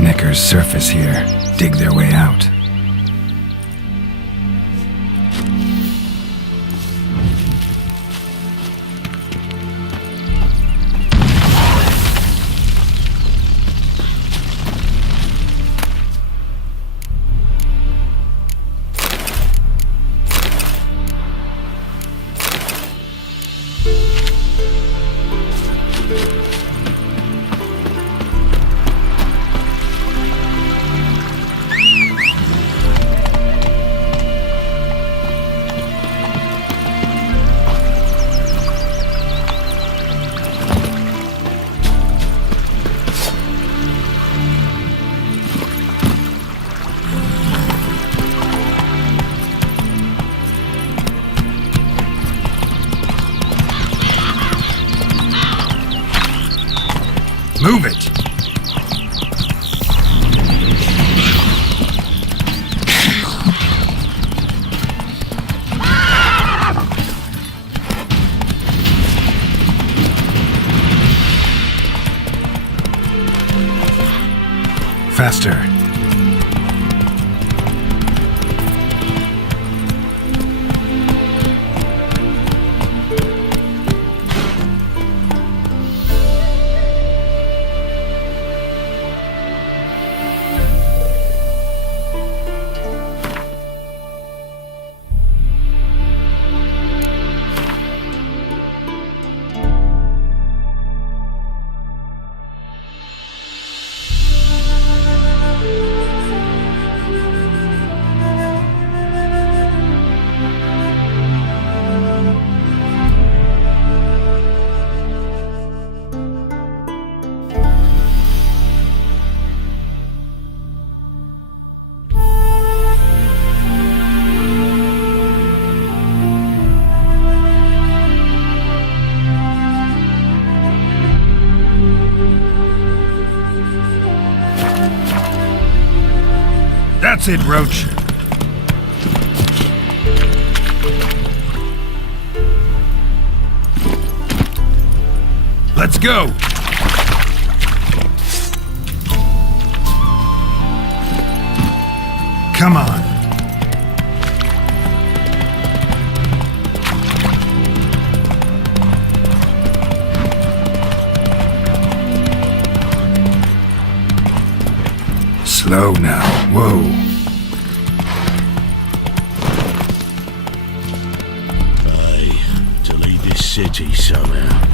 Nickers surface here, dig their way out. Move it! Faster. That's it, Roach. Let's go! Come on. Slow now. Whoa. To lead this city somehow.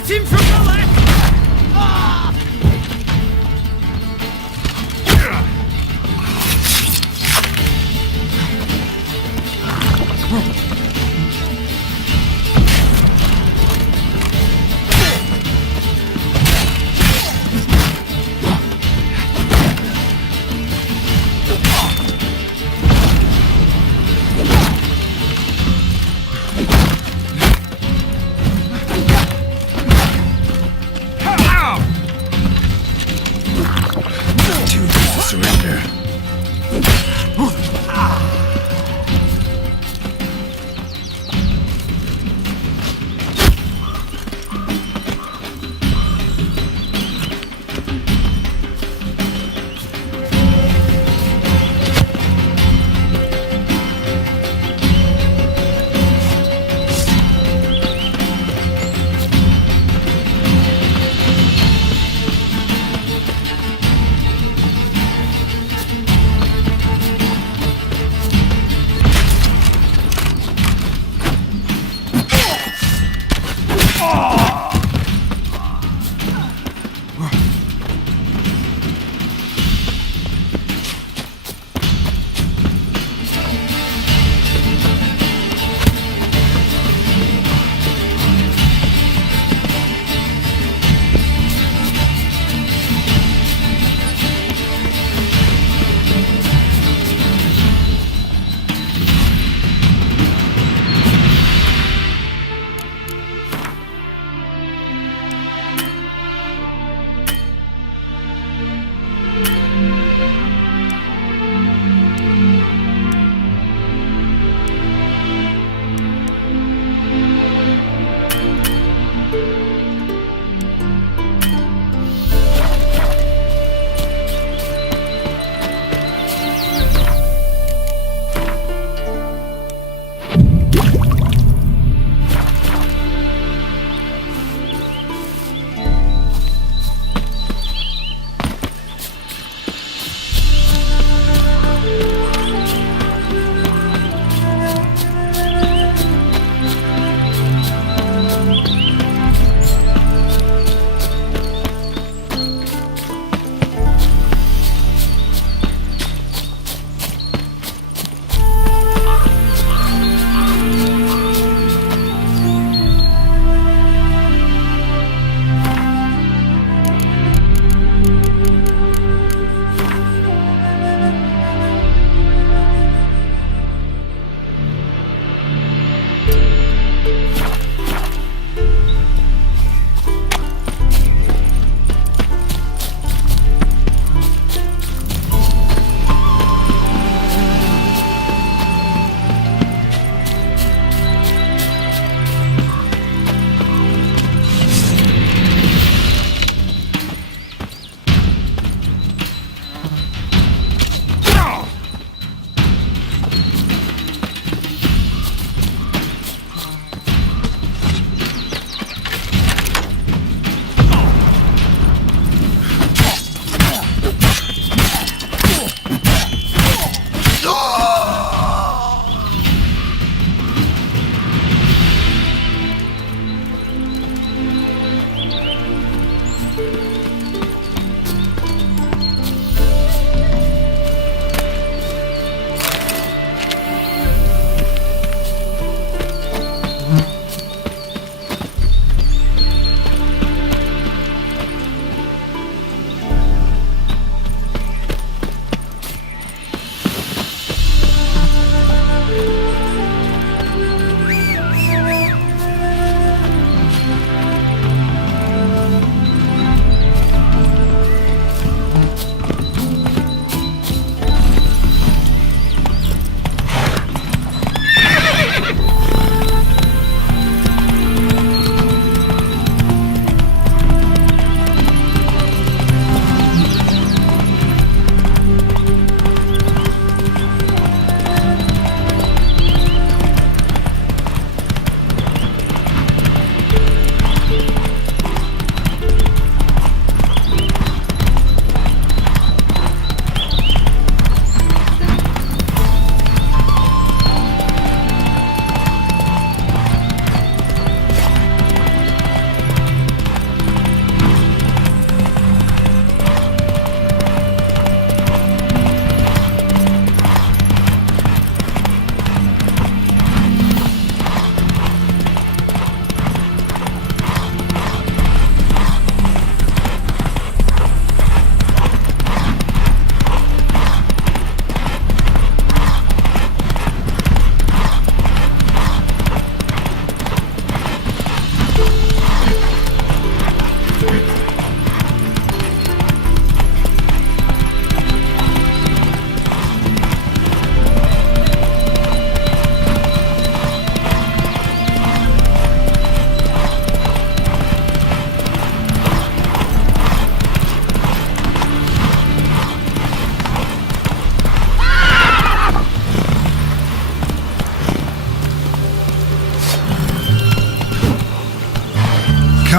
Get him from the left! Too late to surrender.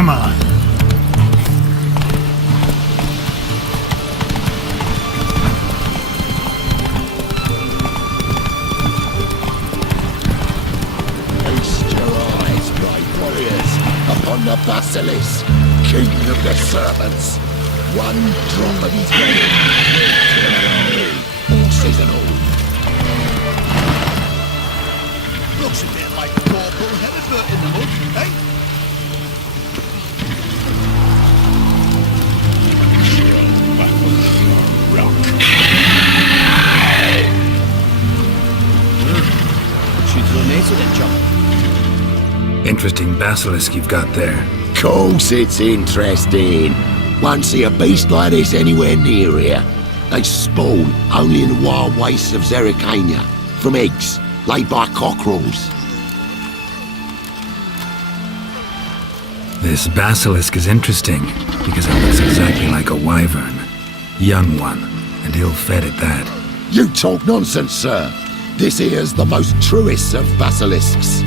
Come on. Feast your eyes, brave warriors, upon the basilisk, king of the serpents. One drop of his venom will kill an army, horses and all. Looks a bit like Corporal Hemmersworth in the mud, eh? Shoot through a mace with it, chop. Interesting basilisk you've got there. Course it's interesting. Won't see a beast like this anywhere near here. They spawn only in the wild wastes of Zerrikania, from eggs laid by cockerels. This basilisk is interesting because it looks exactly like a wyvern. Young one, and ill-fed at that. You talk nonsense, sir. This here's the most truest of basilisks.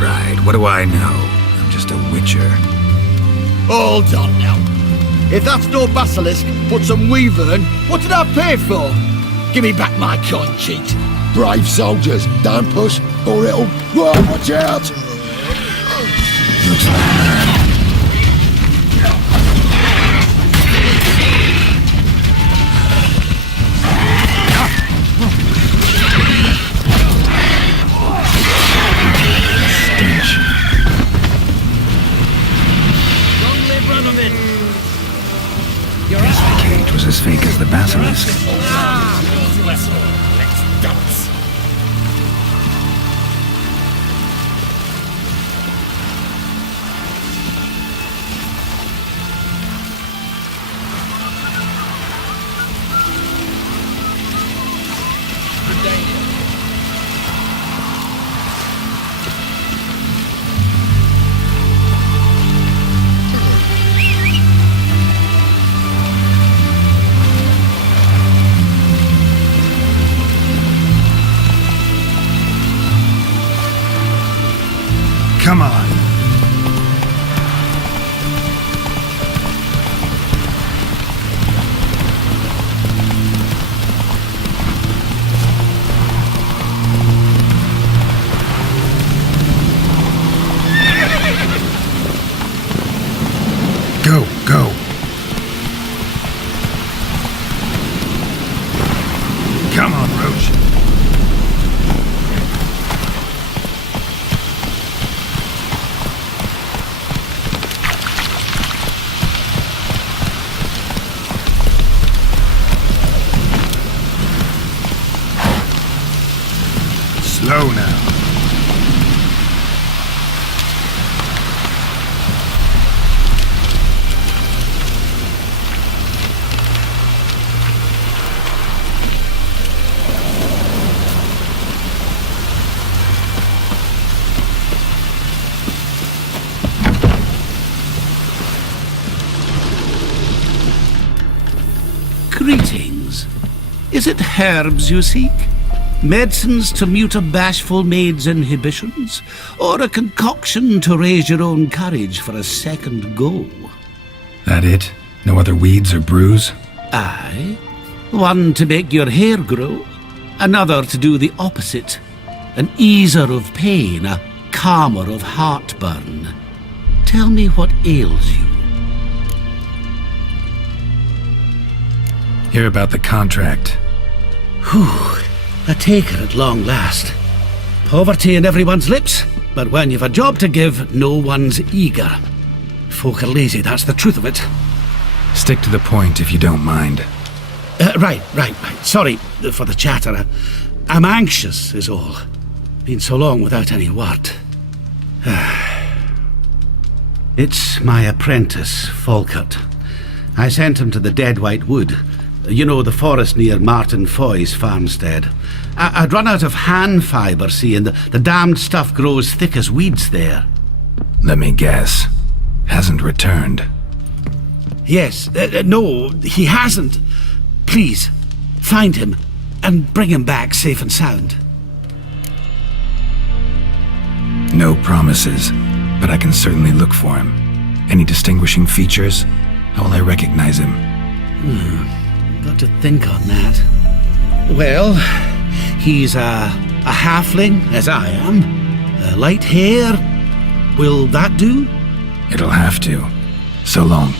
Right, what do I know? I'm just a witcher. Hold on now. If that's no basilisk, but some wyvern, what did I pay for? Give me back my coin, cheat. Brave soldiers, don't push, or it'll... Whoa, watch out! Looks like that. The cage was as fake as the basilisk. Let's dance. Come on. Go, go. Come on, Roach. Slow now. Greetings. Is it herbs you seek? Medicines to mute a bashful maid's inhibitions? Or a concoction to raise your own courage for a second go? That it? No other weeds or brews? Aye. One to make your hair grow, another to do the opposite. An easer of pain, a calmer of heartburn. Tell me what ails you. Hear about the contract. Whew. A taker at long last. Poverty in everyone's lips, but when you've a job to give, no one's eager. Folk are lazy, that's the truth of it. Stick to the point if you don't mind. Right. Sorry for the chatter. I'm anxious, is all. Been so long without any word. It's my apprentice, Falkert. I sent him to the Dead White Wood. You know, the forest near Martin Foy's farmstead. I'd run out of hand fibre, see, and the damned stuff grows thick as weeds there. Let me guess. Hasn't returned. Yes, no, he hasn't. Please, find him and bring him back safe and sound. No promises, but I can certainly look for him. Any distinguishing features? How will I recognize him? Got to think on that. Well, he's a halfling, as I am. Light hair. Will that do? It'll have to. So long.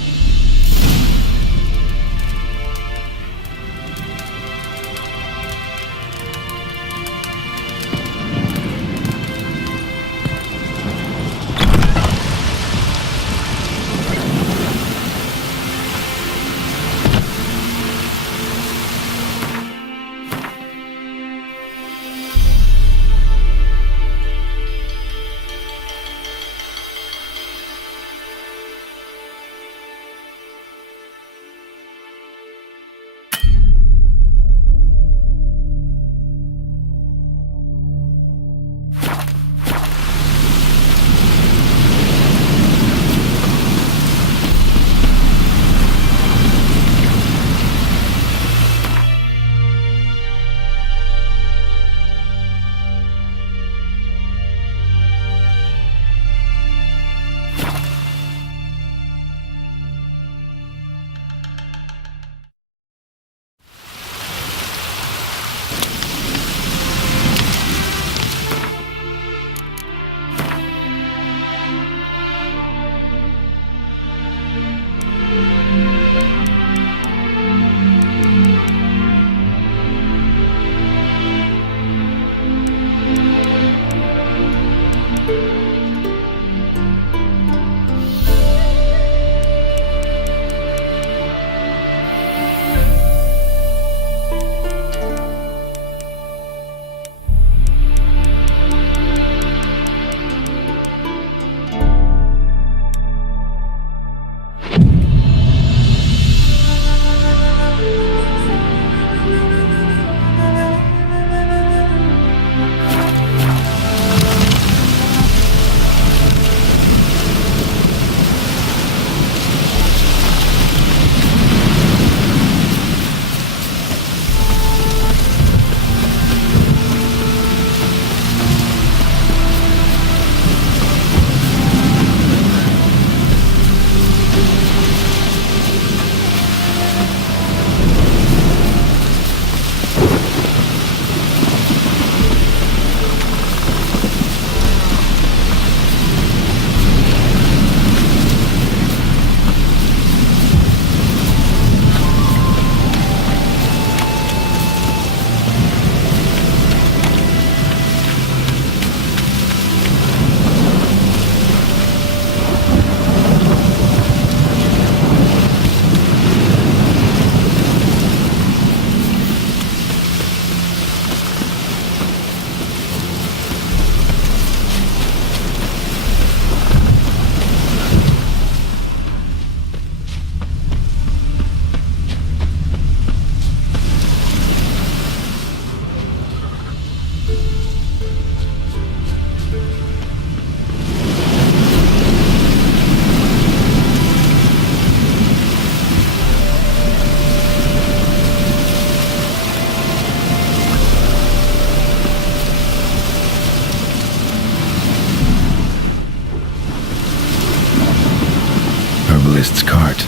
Herbalist's cart.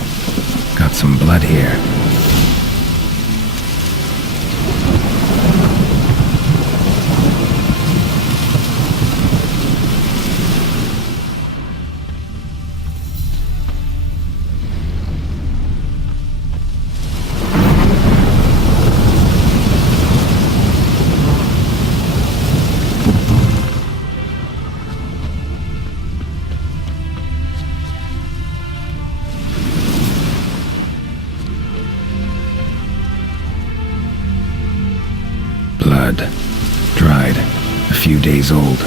Got some blood here. Blood. Dried. A few days old.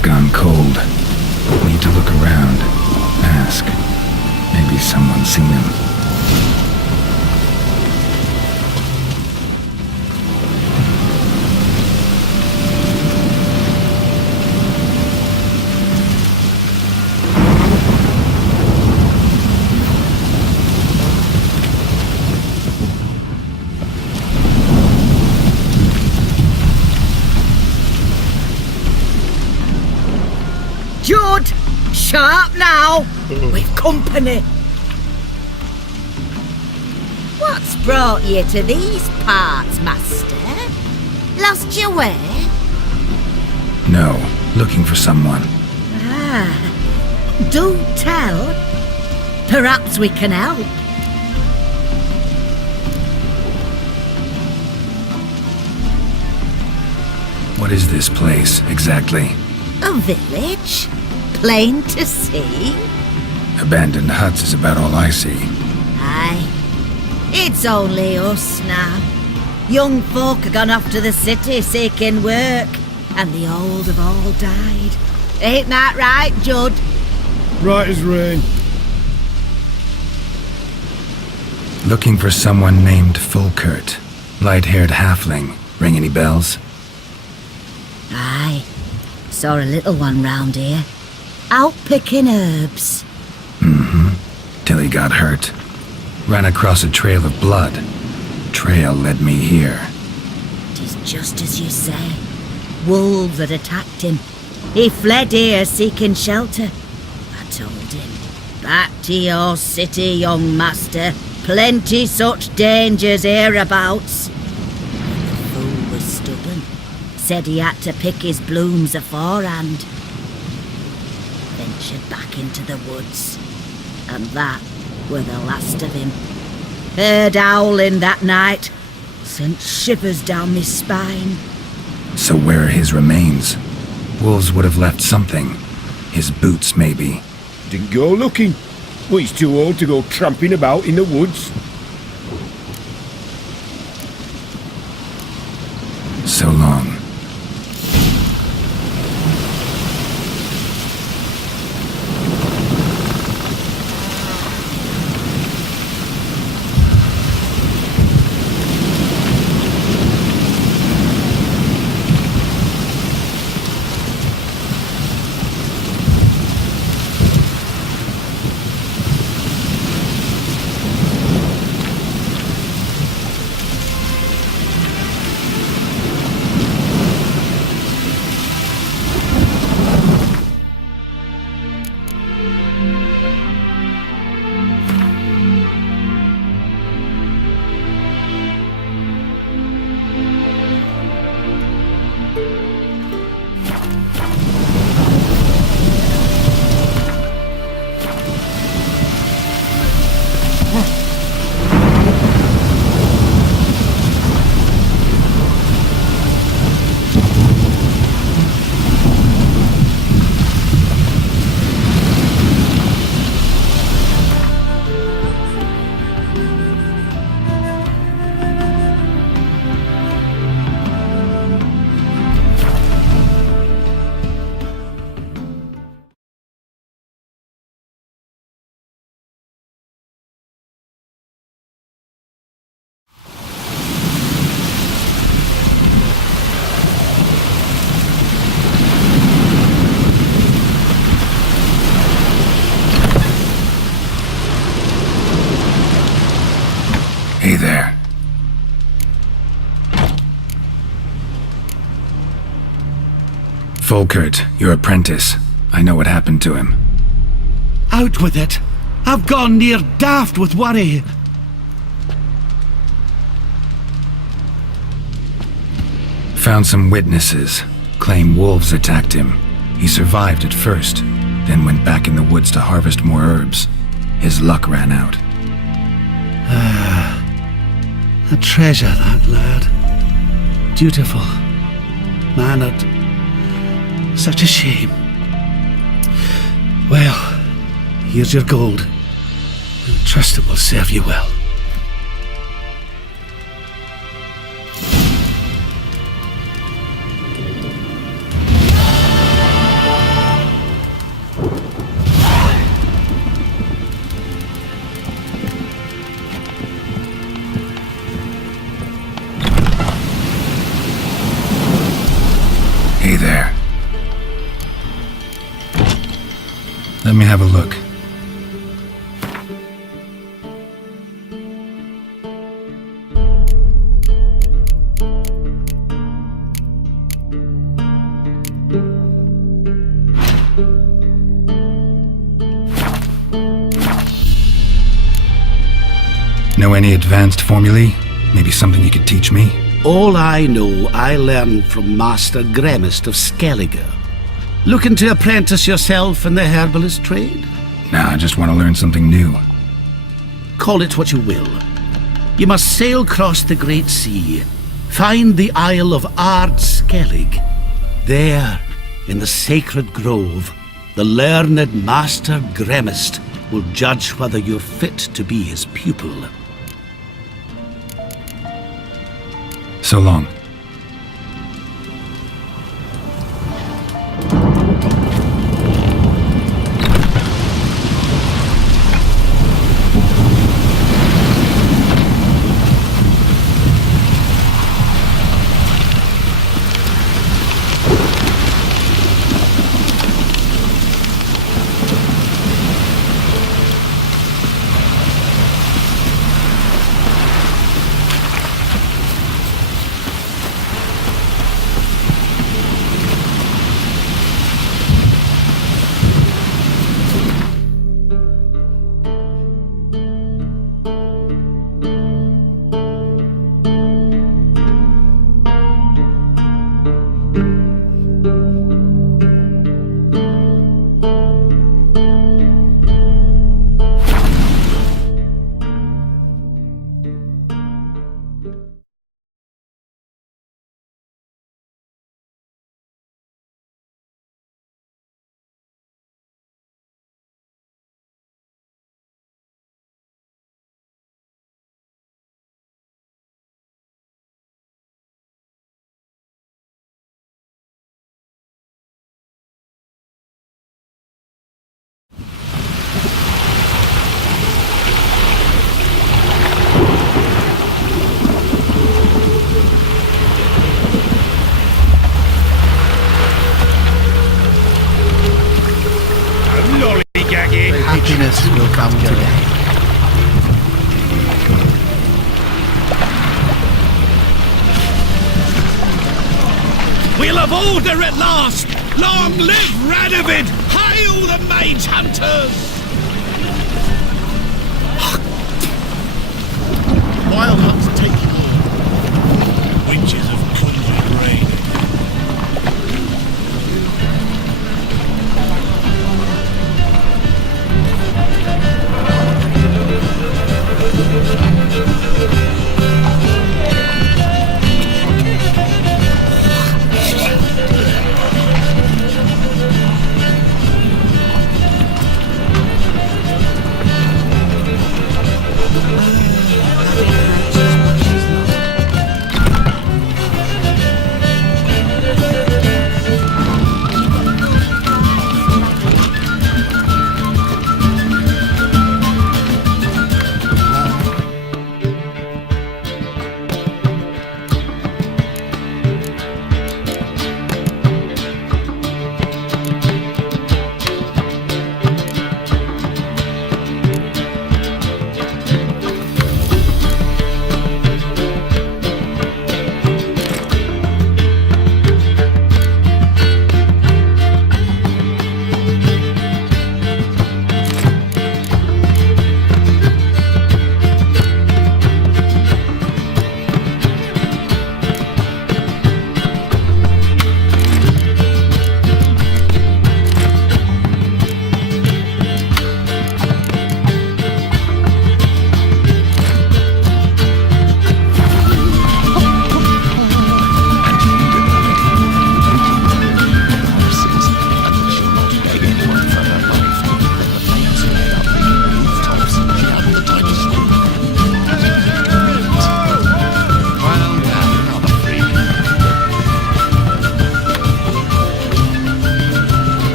has gone cold. Need to look around. Ask. Maybe someone's seen him. Jude! Sharp now! We've company! What's brought you to these parts, Master? Lost your way? No, looking for someone. Ah, do tell. Perhaps we can help. What is this place, exactly? A village? Plain to see? Abandoned huts is about all I see. Aye. It's only us now. Young folk have gone off to the city seeking work, and the old have all died. Ain't that right, Judd? Right as rain. Looking for someone named Fulkert. Light-haired halfling. Ring any bells? Aye. Saw a little one round here. Out picking herbs. Till he got hurt. Ran across a trail of blood. Trail led me here. Tis just as you say. Wolves had attacked him. He fled here seeking shelter. I told him, back to your city, young master. Plenty such dangers hereabouts. But the fool was stubborn. Said he had to pick his blooms aforehand. Ventured back into the woods. And that were the last of him. Heard howling that night. Sent shivers down my spine. So where are his remains? Wolves would have left something. His boots, maybe. Didn't go looking. Well, he's too old to go tramping about in the woods. So long. Hey there. Fulkert, your apprentice. I know what happened to him. Out with it. I've gone near daft with worry. Found some witnesses. Claim wolves attacked him. He survived at first, then went back in the woods to harvest more herbs. His luck ran out. A treasure, that lad. Dutiful. Mannered. Such a shame. Well, here's your gold. Trust it will serve you well. there. Let me have a look. Know any advanced formulae? Maybe something you could teach me? All I know I learned from Master Gremist of Skellige. Looking to apprentice yourself in the herbalist trade? Nah, I just want to learn something new. Call it what you will. You must sail across the Great Sea, find the Isle of Ard Skellig. There, in the sacred grove, the learned Master Gremist will judge whether you're fit to be his pupil. So long. Happiness will come today. We'll have order at last! Long live Radovid! Hail the mage hunters! Wild Hunt's taking all. Witches of conjured rain.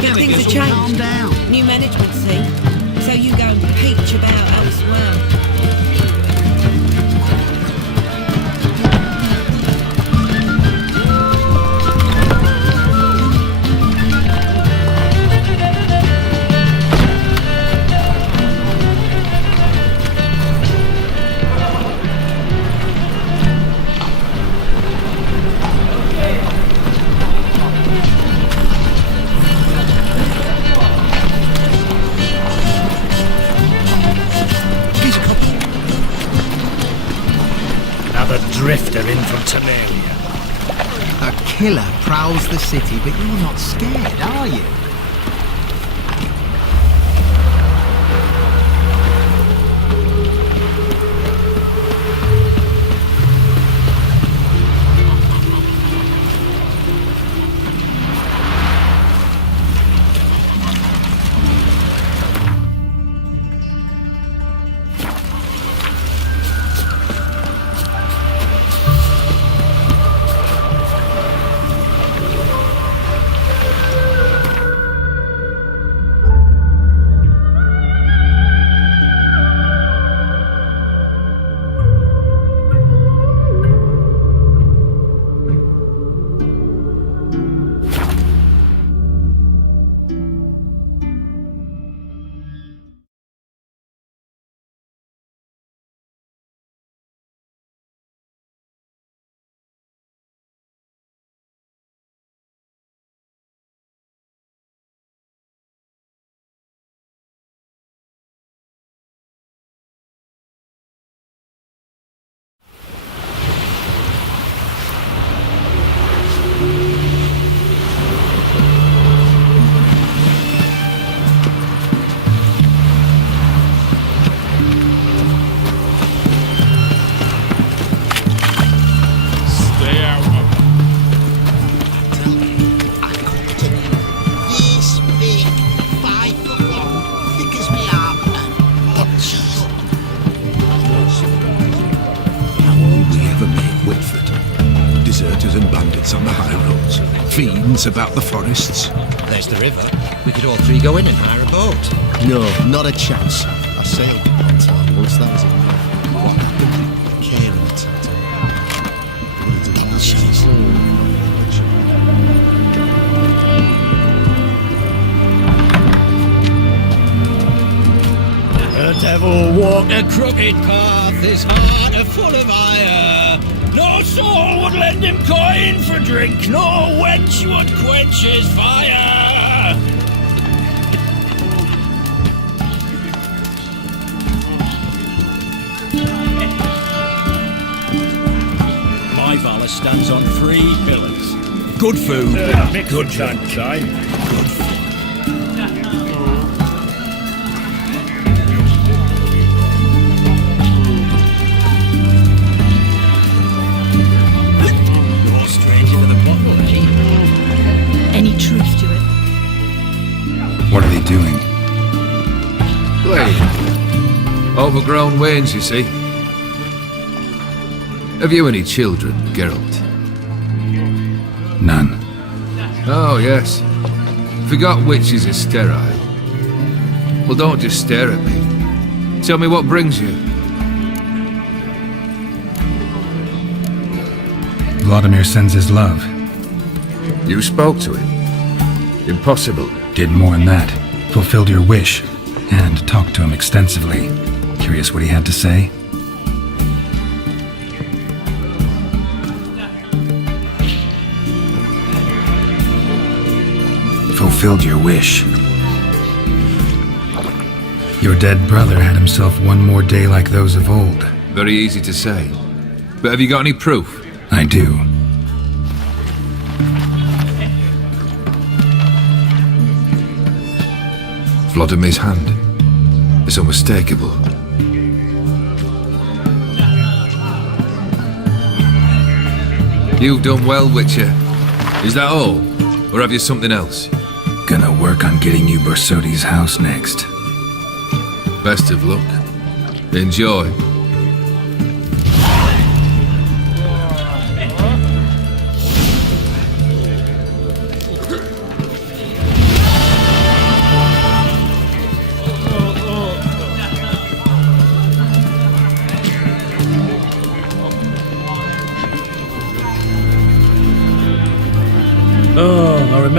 Things have changed. Calm down. New management, see? So you go and peach about elsewhere. Drifter in from Tamaria. A killer prowls the city, but you're not scared, are you? Fiends about the forests. There's the river. We could all three go in and hire a boat. No, not a chance. I sailed one time once, that was enough. What happened? Caring The devil walked a crooked path, his heart a full of ire. No soul would lend him coin for drink, no wench would quench his fire. My valour stands on 3 pillars. Good food. Good sunshine. Good food. Any truth to it? What are they doing? Playing. Overgrown wains, you see. Have you any children, Geralt? None. Oh, yes. Forgot witches are sterile. Well, don't just stare at me. Tell me what brings you. Vladimir sends his love. You spoke to him? Impossible. Did more than that. Fulfilled your wish. And talked to him extensively. Curious what he had to say? Fulfilled your wish. Your dead brother had himself one more day like those of old. Very easy to say. But have you got any proof? I do. Vladimir's hand. It's unmistakable. You've done well, Witcher. Is that all? Or have you something else? Gonna work on getting you Bersodi's house next. Best of luck. Enjoy.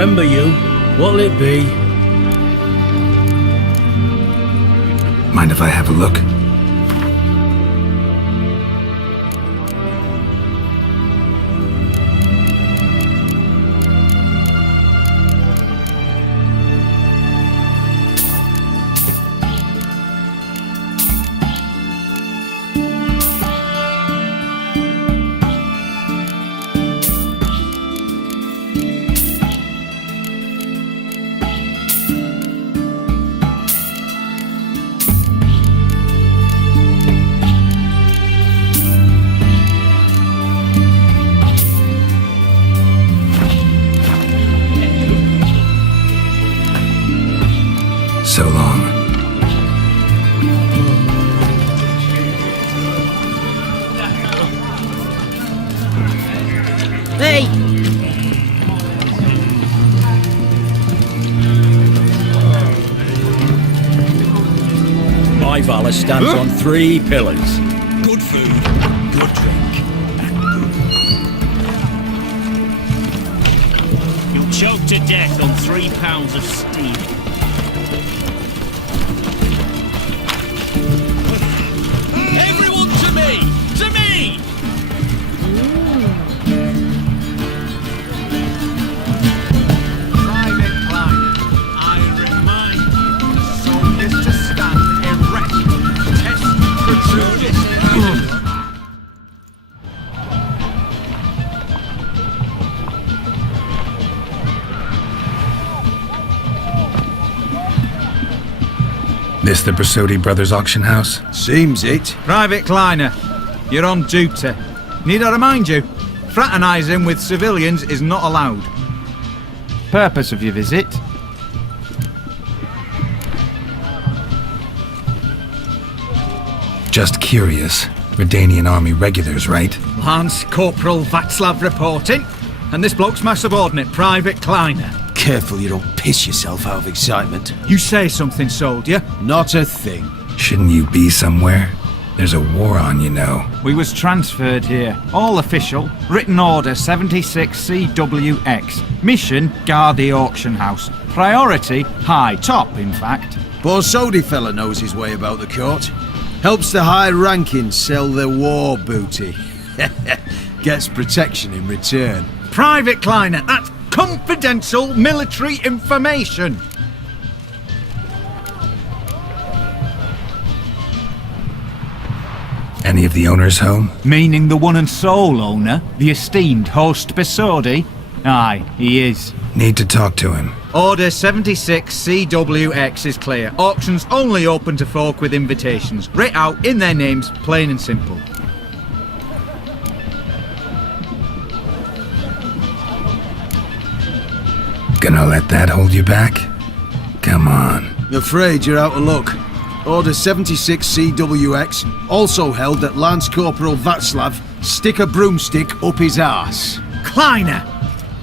remember you. What'll it be? Mind if I have a look? So long. Hey! My Valor stands on 3 pillars. Good food, good drink, and good. You'll choke to death on 3 pounds of steam. Everyone to me! To me! Private Kleiner, I remind you, the soul is to stand erect, test protruded. This the Brasotti Brothers auction house? Seems it. Private Kleiner, you're on duty. Need I remind you, fraternising with civilians is not allowed. Purpose of your visit? Just curious. Redanian Army regulars, right? Lance Corporal Václav reporting, and this bloke's my subordinate, Private Kleiner. Careful you don't piss yourself out of excitement. You say something, soldier? Not a thing. Shouldn't you be somewhere? There's a war on, you know. We was transferred here. All official. Written order 76 CWX. Mission, guard the auction house. Priority, high top, in fact. Borsodi fella knows his way about the court. Helps the high rankings sell their war booty. Gets protection in return. Private Kleiner, that's confidential military information. Any of the owners home? Meaning the one and sole owner, the esteemed host Besodi? Aye, he is. Need to talk to him. Order 76 CWX is clear. Auctions only open to folk with invitations. Writ out in their names, plain and simple. Gonna let that hold you back? Come on. Afraid you're out of luck. Order 76 CWX also held that Lance Corporal Václav stick a broomstick up his arse. Kleiner,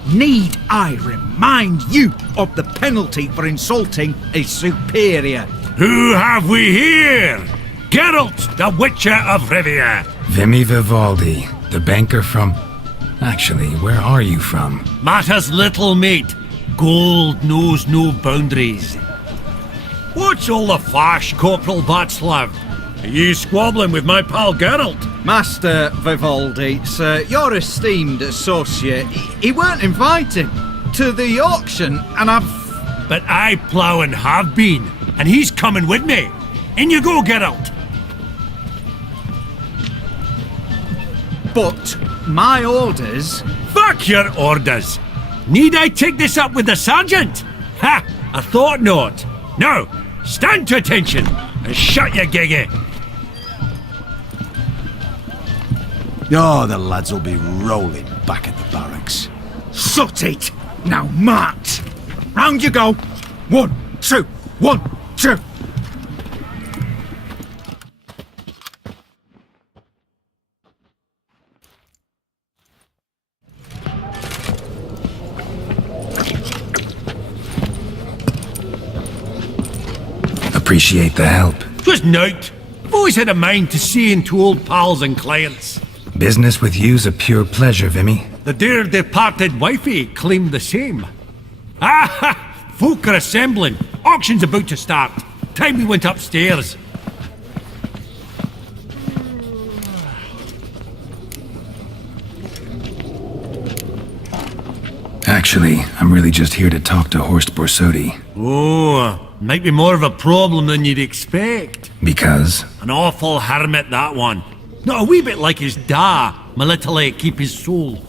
need I remind you of the penalty for insulting a superior? Who have we here? Geralt, the Witcher of Rivia. Vimy Vivaldi, the banker from... Actually, where are you from? Matters little, mate. Gold knows no boundaries. What's all the fash, Corporal Václav? Are you squabbling with my pal Geralt? Master Vivaldi, sir, your esteemed associate, he weren't invited to the auction, and I've... But I plough and have been, and he's coming with me. In you go, Geralt. But my orders... Fuck your orders. Need I take this up with the sergeant? Ha! I thought not. Now, stand to attention and shut your giggy. Oh, the lads will be rolling back at the barracks. Sot it! Now march! Round you go! 1, 2, 1, 2! Appreciate the help. 'Twas nowt. I've always had a mind to see into old pals and clients. Business with you's a pure pleasure, Vimy. The dear departed wifey claimed the same. Ah! Folk are assembling. Auction's about to start. Time we went upstairs. Actually, I'm really just here to talk to Horst Borsodi. Oh, might be more of a problem than you'd expect. Because? An awful hermit, that one. Not a wee bit like his da, my little keep his soul.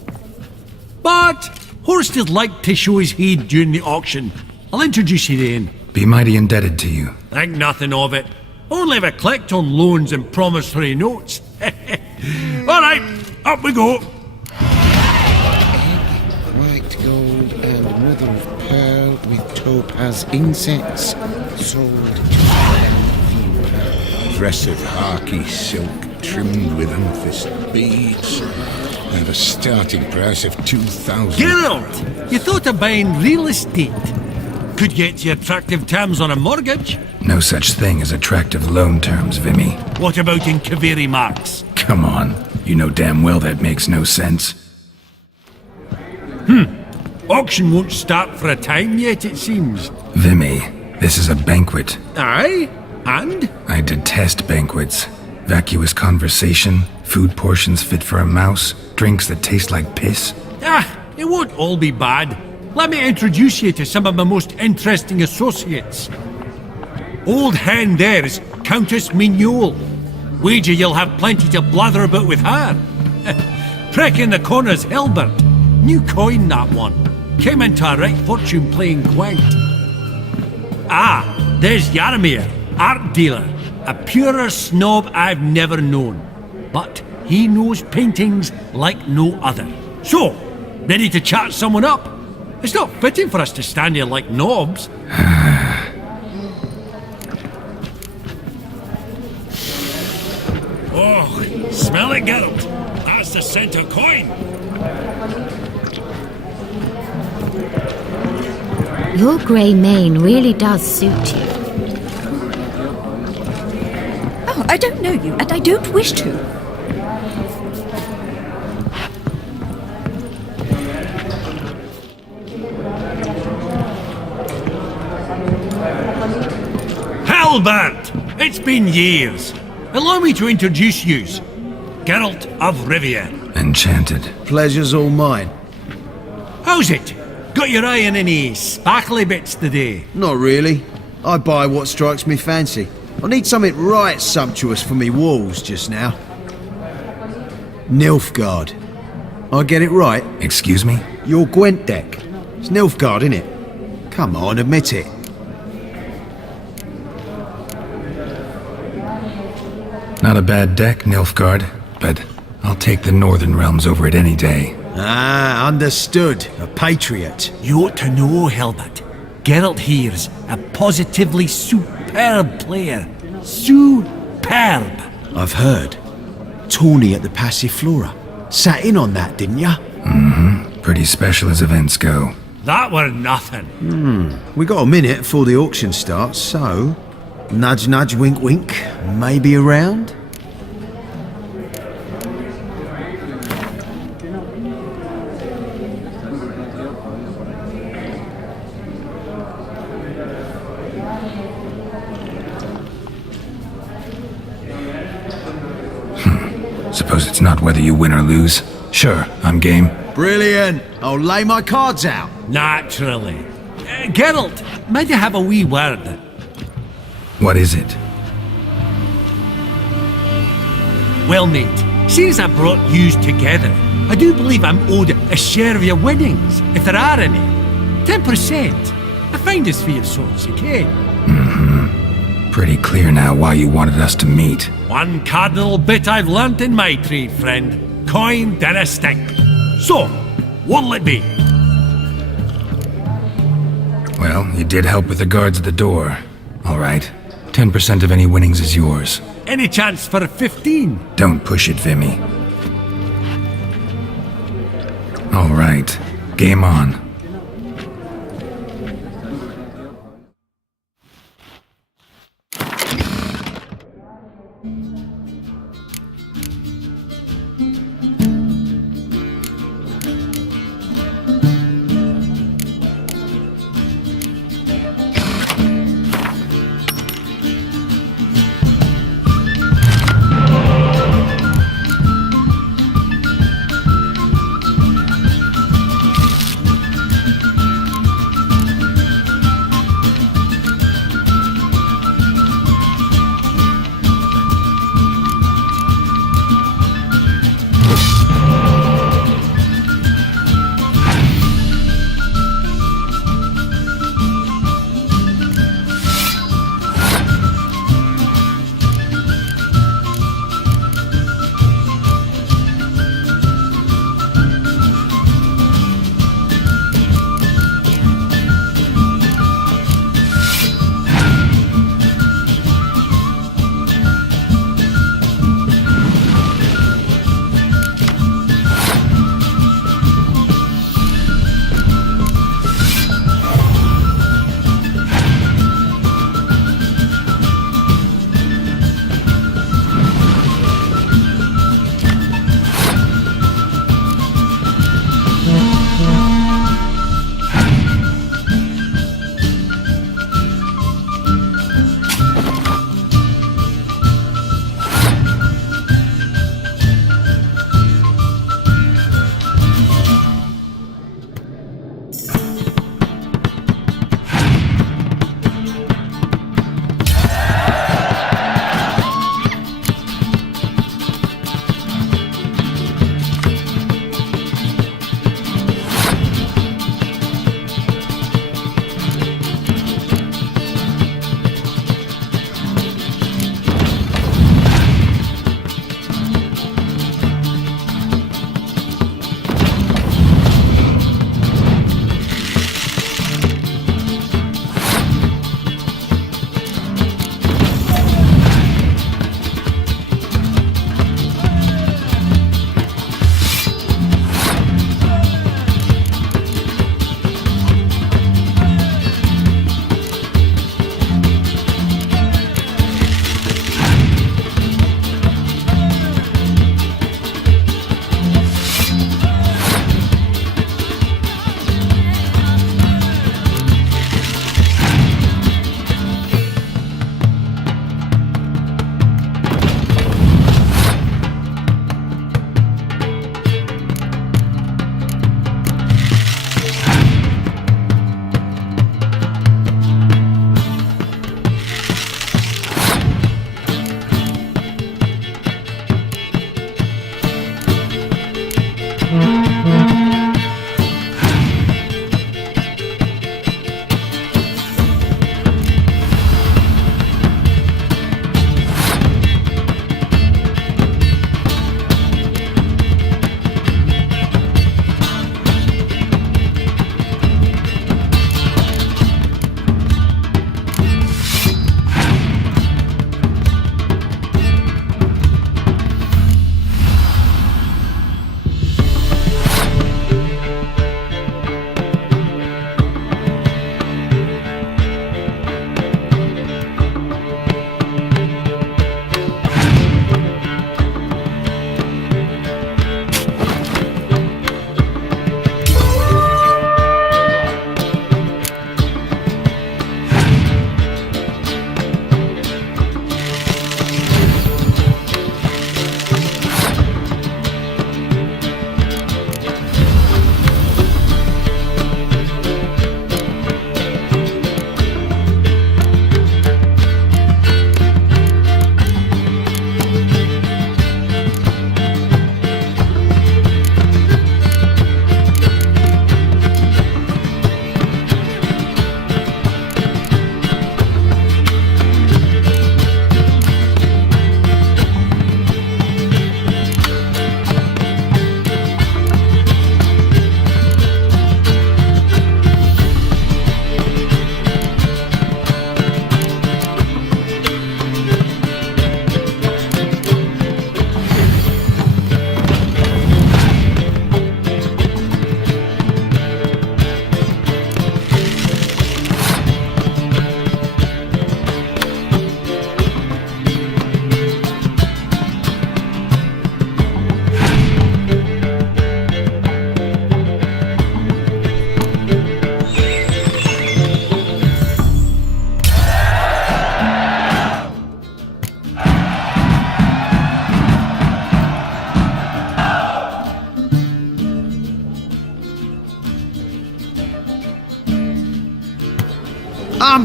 But Horst would like to show his head during the auction. I'll introduce you then. Be mighty indebted to you. Think nothing of it. Only if I collect on loans and promissory notes. Alright, up we go. White gold and mother of pearl with topaz insets. Sold £2,000. Dress of harky silk trimmed with amethyst beads. And a starting price of 2,000. Geralt, you thought of buying real estate? Could get you attractive terms on a mortgage. No such thing as attractive loan terms, Vimy. What about in Kaveri marks? Come on, you know damn well that makes no sense. Auction won't start for a time yet, it seems. Vimy, this is a banquet. Aye? And? I detest banquets. Vacuous conversation, food portions fit for a mouse, drinks that taste like piss. It won't all be bad. Let me introduce you to some of my most interesting associates. Old hen there is Countess Mignole. Wager you'll have plenty to blather about with her. Prick in the corner's Hilbert. New coin, that one. Came into a right fortune playing Gwent. There's Yaromir, art dealer. A purer snob I've never known. But he knows paintings like no other. So, ready to chat someone up? It's not fitting for us to stand here like knobs. Oh, smell it, Geralt. That's the scent of coin. Your grey mane really does suit you. Oh, I don't know you, and I don't wish to. Albert! It's been years. Allow me to introduce yous. Geralt of Rivia. Enchanted. Pleasure's all mine. How's it? Got your eye on any sparkly bits today? Not really. I buy what strikes me fancy. I need something right sumptuous for me walls just now. Nilfgaard. I get it right? Excuse me? Your Gwent deck. It's Nilfgaard, innit? Come on, admit it. Not a bad deck, Nilfgaard, but I'll take the Northern Realms over it any day. Ah, understood. A patriot. You ought to know, Hilbert. Geralt here's a positively superb player. Superb. I've heard. Tawny at the Passiflora. Sat in on that, didn't ya? Mm-hmm. Pretty special as events go. That were nothing. We got a minute before the auction starts, so... Nudge, nudge, wink, wink. Maybe around? Suppose it's not whether you win or lose. Sure, I'm game. Brilliant. I'll lay my cards out. Naturally. Geralt, might you have a wee word? What is it? Well, mate, seeing as I brought yous together, I do believe I'm owed a share of your winnings, if there are any. 10%. I find this for your sorts, okay? Pretty clear now why you wanted us to meet. One cardinal bit I've learnt in my trade, friend. Coin dinna stink. So, what'll it be? Well, you did help with the guards at the door. All right. 10% of any winnings is yours. Any chance for 15? Don't push it, Vimy. All right. Game on.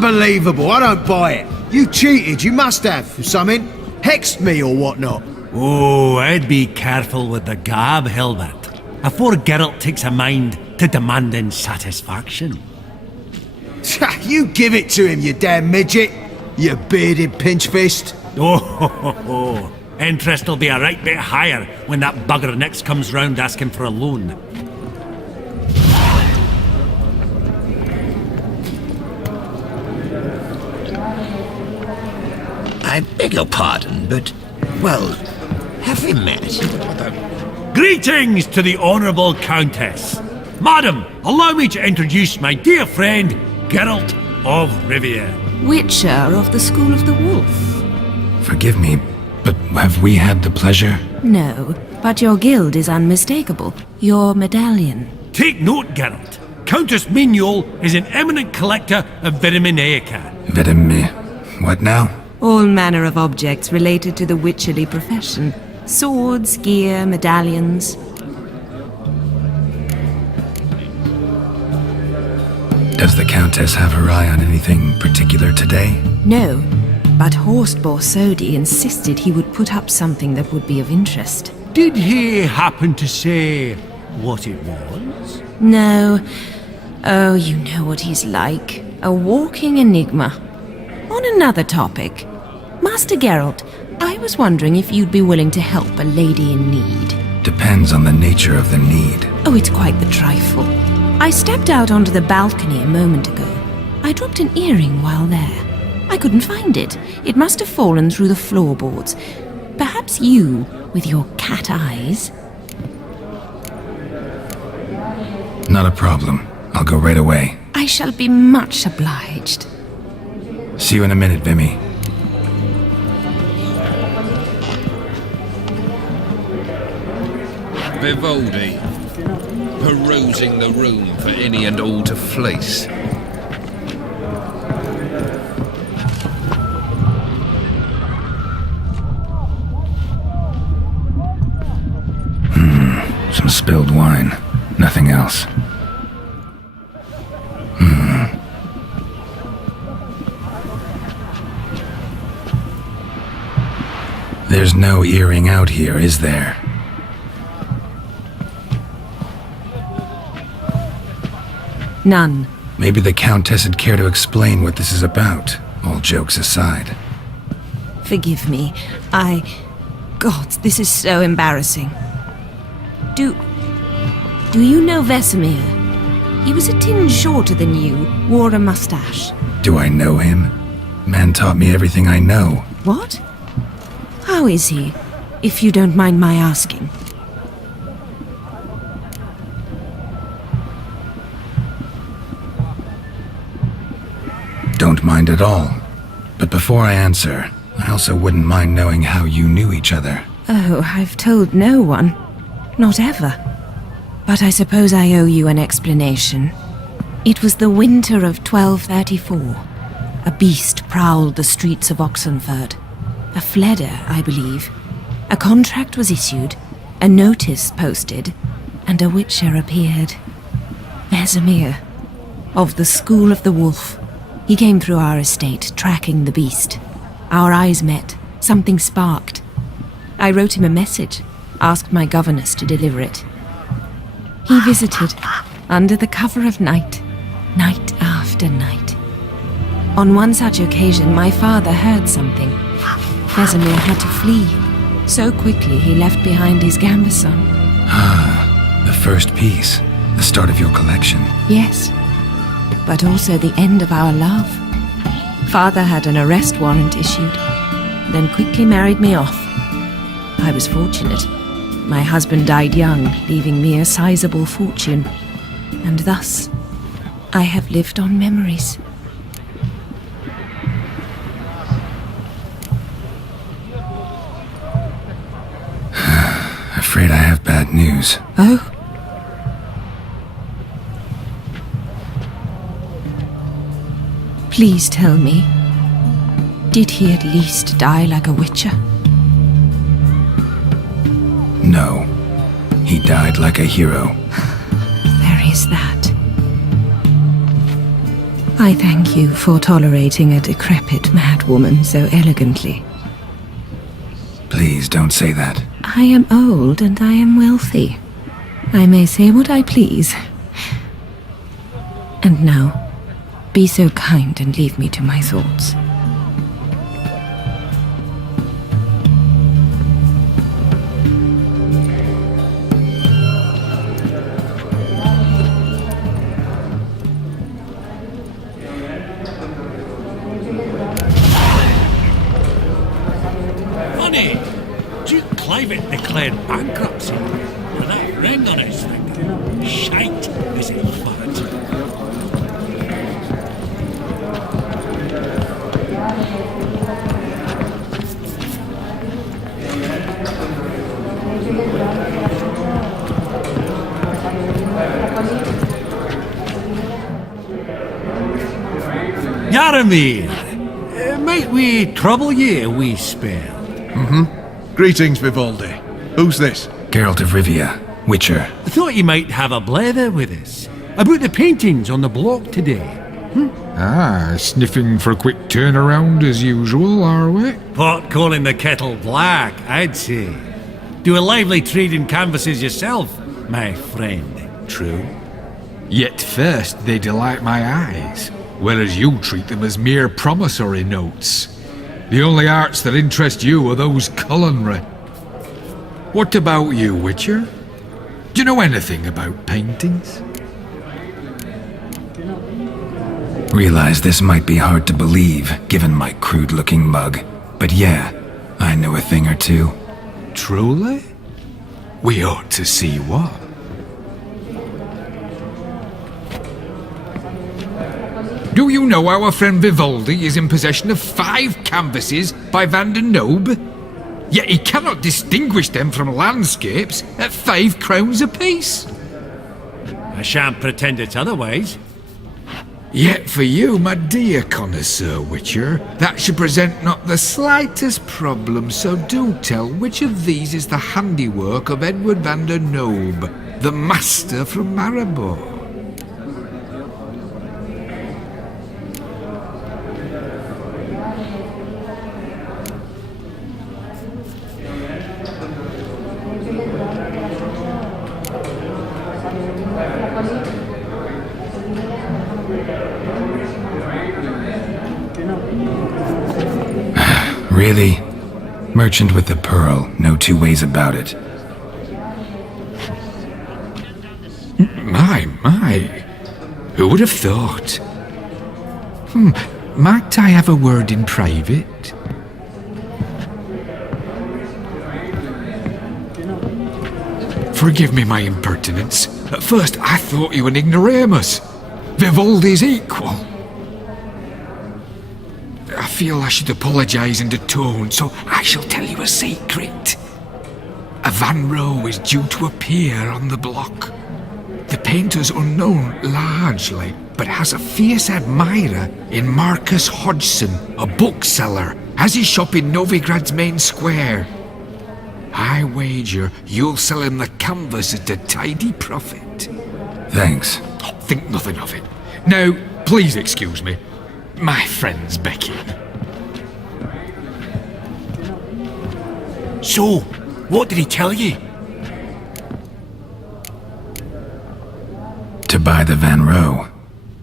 Unbelievable, I don't buy it. You cheated, you must have, or something. Hexed me or whatnot. Oh, I'd be careful with the gab, Hilbert, afore Geralt takes a mind to demanding satisfaction. You give it to him, you damn midget. You bearded pinchfist. Oh, interest will be a right bit higher when that bugger next comes round asking for a loan. I beg your pardon, but, well, have we met? Greetings to the Honourable Countess. Madam, allow me to introduce my dear friend, Geralt of Rivia. Witcher of the School of the Wolf. Forgive me, but have we had the pleasure? No, but your guild is unmistakable. Your medallion. Take note, Geralt. Countess Mignol is an eminent collector of Vitaminaica. What now? All manner of objects related to the witcherly profession. Swords, gear, medallions. Does the Countess have her eye on anything particular today? No, but Horst Borsodi insisted he would put up something that would be of interest. Did he happen to say what it was? No. Oh, you know what he's like. A walking enigma. On another topic, Master Geralt, I was wondering if you'd be willing to help a lady in need. Depends on the nature of the need. Oh, it's quite the trifle. I stepped out onto the balcony a moment ago. I dropped an earring while there. I couldn't find it. It must have fallen through the floorboards. Perhaps you, with your cat eyes... Not a problem. I'll go right away. I shall be much obliged. See you in a minute, Vimy. Vivaldi, perusing the room for any and all to fleece. Some spilled wine. Nothing else. There's no earring out here, is there? None. Maybe the Countess would care to explain what this is about, all jokes aside. Forgive me. God, this is so embarrassing. Do you know Vesemir? He was a tinge shorter than you, wore a mustache. Do I know him? Man taught me everything I know. What? How is he, if you don't mind my asking? Don't mind at all. But before I answer, I also wouldn't mind knowing how you knew each other. Oh, I've told no one. Not ever. But I suppose I owe you an explanation. It was the winter of 1234. A beast prowled the streets of Oxenford. A fledder, I believe. A contract was issued, a notice posted, and a witcher appeared. Vesemir, of the School of the Wolf. He came through our estate, tracking the beast. Our eyes met. Something sparked. I wrote him a message, asked my governess to deliver it. He visited, under the cover of night, night after night. On one such occasion, my father heard something. Vesemir had to flee. So quickly he left behind his gambeson. Ah, the first piece. The start of your collection. Yes, but also the end of our love. Father had an arrest warrant issued, then quickly married me off. I was fortunate. My husband died young, leaving me a sizable fortune. And thus, I have lived on memories. Afraid I have bad news. Oh? Please tell me, did he at least die like a witcher? No. He died like a hero. There is that. I thank you for tolerating a decrepit madwoman so elegantly. Please don't say that. I am old and I am wealthy. I may say what I please. And now, be so kind and leave me to my thoughts. Funny, Duke Clivet declared bankruptcy with that ring on his finger. Shite, is he fat? Yaramir, might we trouble ye a wee spell? Greetings, Vivaldi. Who's this? Geralt of Rivia, Witcher. Thought you might have a blather with us about the paintings on the block today. Sniffing for a quick turnaround as usual, are we? Pot calling the kettle black, I'd say. Do a lively trade in canvases yourself, my friend. True. Yet first they delight my eyes, whereas you treat them as mere promissory notes. The only arts that interest you are those culinary. What about you, Witcher? Do you know anything about paintings? Realize this might be hard to believe, given my crude-looking mug. But yeah, I know a thing or two. Truly? We ought to see what. Do you know our friend Vivaldi is in possession of 5 canvases by Van der Nobe? Yet he cannot distinguish them from landscapes at 5 crowns apiece. I shan't pretend it's otherwise. Yet for you, my dear connoisseur Witcher, that should present not the slightest problem, so do tell which of these is the handiwork of Edward van der Nobe, the master from Maribor. Really? Merchant with the pearl, no two ways about it. My. Who would have thought? Might I have a word in private? Forgive me my impertinence. At first I thought you an ignoramus. Vivaldi's equal. I feel I should apologise in the tone, so I shall tell you a secret. A Van Row is due to appear on the block. The painter's unknown largely, but has a fierce admirer in Marcus Hodgson, a bookseller, has his shop in Novigrad's main square. I wager you'll sell him the canvas at a tidy profit. Thanks. Think nothing of it. Now, please excuse me. My friend's beckoning. So, what did he tell you? To buy the Van Row.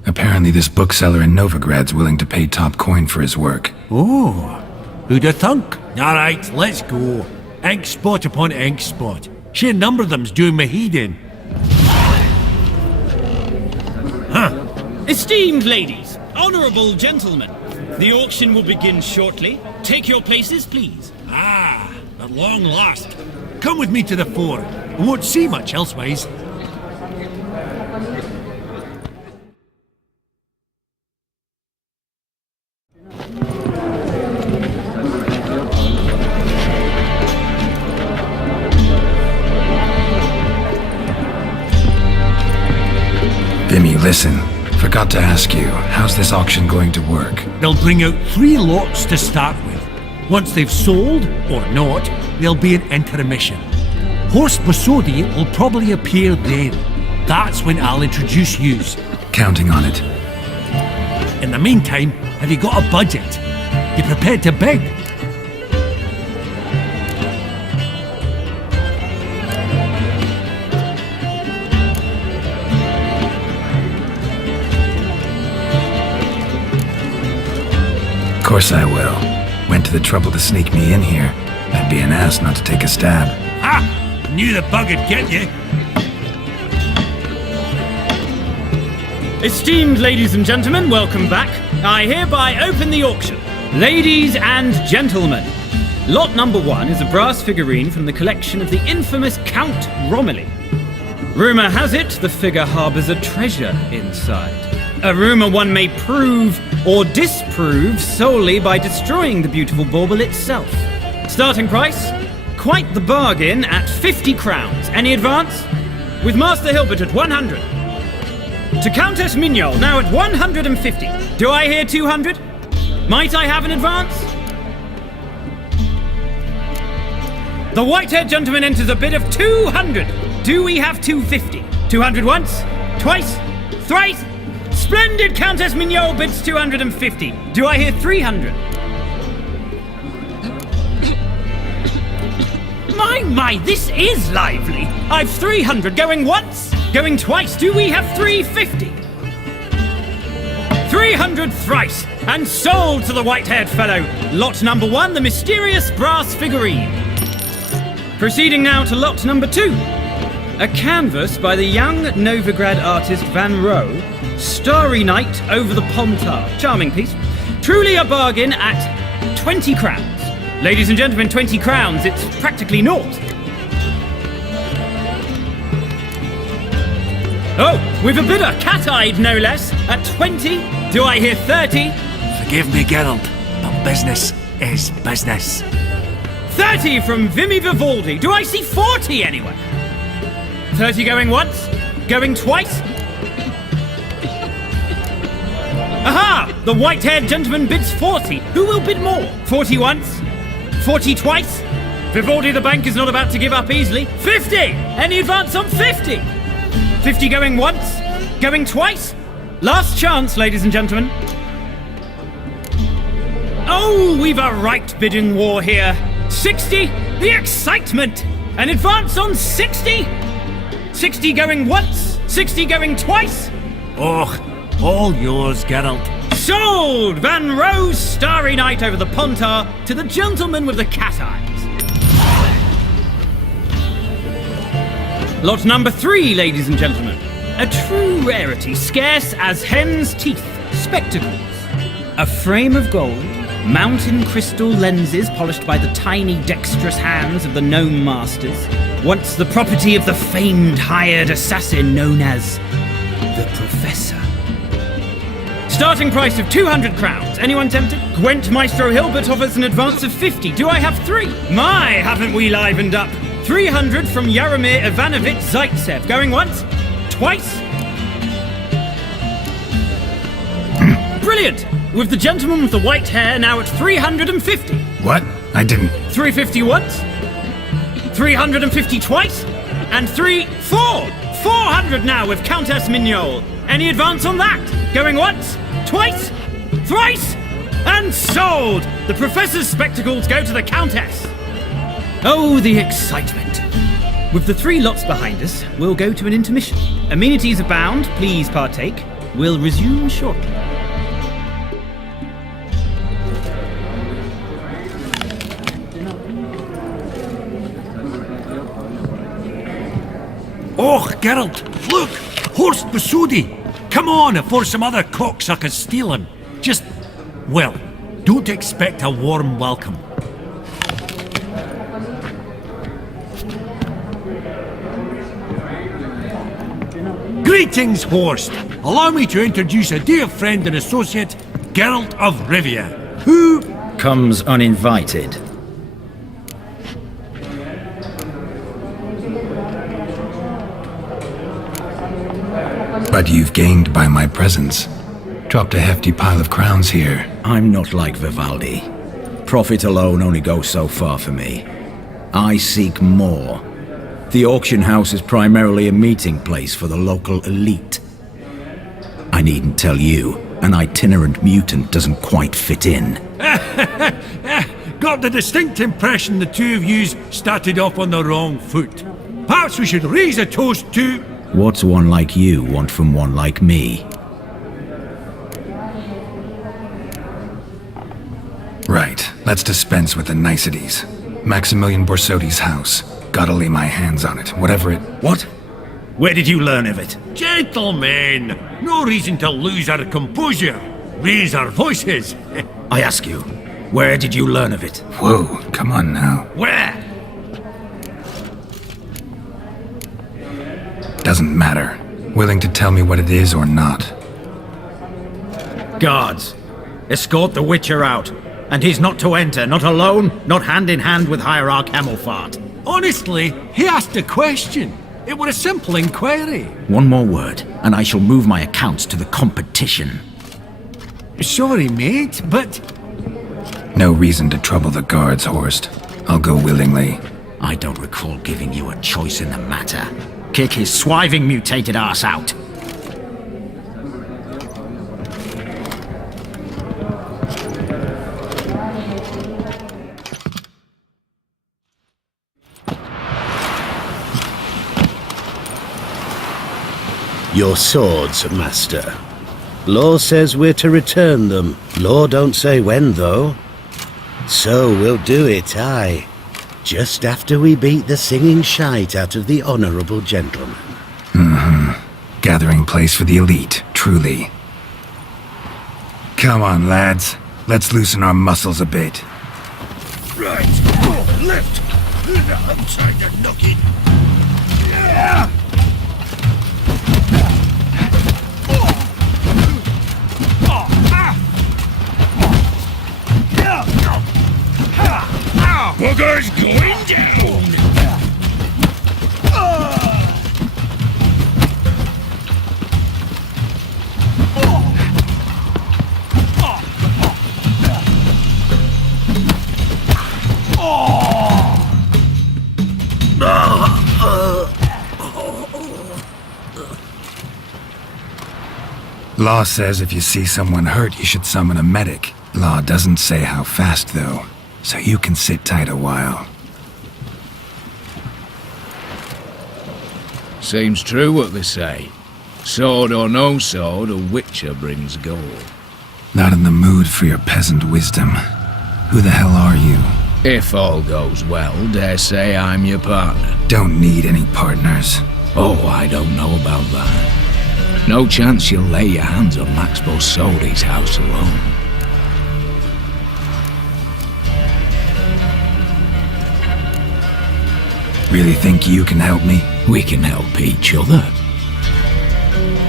Apparently this bookseller in Novigrad's willing to pay top coin for his work. Oh, who'd have thunk? Alright, let's go. Ink spot upon ink spot. Sheer number of them's doing me heed in. Esteemed ladies, honourable gentlemen, the auction will begin shortly. Take your places, please. At long last. Come with me to the fore. I won't see much elsewise. Vimy, listen. Forgot to ask you, how's this auction going to work? They'll bring out 3 lots to start with. Once they've sold, or not, there'll be an intermission. Horst Bosodi will probably appear then. That's when I'll introduce yous. Counting on it. In the meantime, have you got a budget? You prepared to bid? Of course I will. Went to the trouble to sneak me in here. I'd be an ass not to take a stab. Ha! Knew the bug would get you. Esteemed ladies and gentlemen, welcome back. I hereby open the auction. Ladies and gentlemen, lot number 1 is a brass figurine from the collection of the infamous Count Romilly. Rumour has it the figure harbours a treasure inside. A rumour one may prove or disprove solely by destroying the beautiful bauble itself. Starting price? Quite the bargain at 50 crowns. Any advance? With Master Hilbert at 100. To Countess Mignol, now at 150. Do I hear 200? Might I have an advance? The white-haired gentleman enters a bid of 200. Do we have 250? 200 once? Twice? Thrice? Splendid! Countess Mignol bids 250. Do I hear 300? My, this is lively. I've 300 going once, going twice. Do we have 350? 300 thrice, and sold to the white-haired fellow. Lot number 1, the mysterious brass figurine. Proceeding now to lot number 2. A canvas by the young Novigrad artist Van Rohe, Starry Night over the Pontar. Charming piece. Truly a bargain at 20 crowns. Ladies and gentlemen, 20 crowns, it's practically naught. Oh, we've a bidder, cat-eyed no less, at 20. Do I hear 30? Forgive me, Geralt, but business is business. 30 from Vimy Vivaldi. Do I see 40 anywhere? 30 going once? Going twice? Aha! The white-haired gentleman bids 40. Who will bid more? 40 once? 40 twice? Vivaldi the bank is not about to give up easily. 50! Any advance on 50? 50 going once? Going twice? Last chance, ladies and gentlemen. Oh, we've a right bidding war here. 60? The excitement! An advance on 60? 60 going once? 60 going twice? Oh, all yours, Geralt. Sold! Van Rohe's Starry Night over the Pontar to the gentleman with the cat eyes. Lot number 3, ladies and gentlemen. A true rarity, scarce as hen's teeth. Spectacles. A frame of gold, mountain crystal lenses polished by the tiny dexterous hands of the gnome masters. Once the property of the famed hired assassin known as the Professor. Starting price of 200 crowns. Anyone tempted? Gwent Maestro Hilbert offers an advance of 50. Do I have 3? My, haven't we livened up? 300 from Yaromir Ivanovich Zaitsev. Going once? Twice? Brilliant! With the gentleman with the white hair now at 350. What? I didn't... 350 once? 350 twice? And 400 now with Countess Mignol. Any advance on that? Going once? Twice? Thrice? And sold! The Professor's spectacles go to the Countess. Oh, the excitement. With the 3 lots behind us, we'll go to an intermission. Amenities abound, please partake. We'll resume shortly. Oh, Geralt, look! Horst Besudi! Come on before some other cocksuckers steal him. Just, well, don't expect a warm welcome. Greetings, Horst! Allow me to introduce a dear friend and associate, Geralt of Rivia, who... comes uninvited. But you've gained by my presence. Dropped a hefty pile of crowns here. I'm not like Vivaldi. Profit alone only goes so far for me. I seek more. The auction house is primarily a meeting place for the local elite. I needn't tell you, An itinerant mutant doesn't quite fit in. Got the distinct impression the two of yous started off on the wrong foot. Perhaps we should raise a toast to... What's one like you want from one like me? Right, let's dispense with the niceties. Maximilian Borsodi's house. Gotta lay my hands on it, whatever it... What? Where did you learn of it? Gentlemen, no reason to lose our composure. Raise our voices. I ask you, where did you learn of it? Whoa, come on now. Where? Doesn't matter. Willing to tell me what it is or not? Guards, escort the Witcher out. And he's not to enter, not alone, not hand in hand with Hierarch Hemmelfart. Honestly, he asked a question. It were a simple inquiry. One more word, and I shall move my accounts to the competition. Sorry, mate, but... No reason to trouble the guards, Horst. I'll go willingly. I don't recall giving you a choice in the matter. Kick his swiving mutated ass out. Your swords, master. Law says we're to return them. Law don't say when, though. So we'll do it, aye. Just after we beat the singing shite out of the honourable gentleman. Mm-hmm. Gathering place for the elite, truly. Come on, lads. Let's loosen our muscles a bit. Right. Lift. I'm trying to knock it. Yeah. Booger's going down! Law says if you see someone hurt, you should summon a medic. Law doesn't say how fast, though. So you can sit tight a while. Seems true what they say. Sword or no sword, a witcher brings gold. Not in the mood for your peasant wisdom. Who the hell are you? If all goes well, dare say I'm your partner. Don't need any partners. Oh, I don't know about that. No chance you'll lay your hands on Max Borsodi's house alone. Really think you can help me? We can help each other.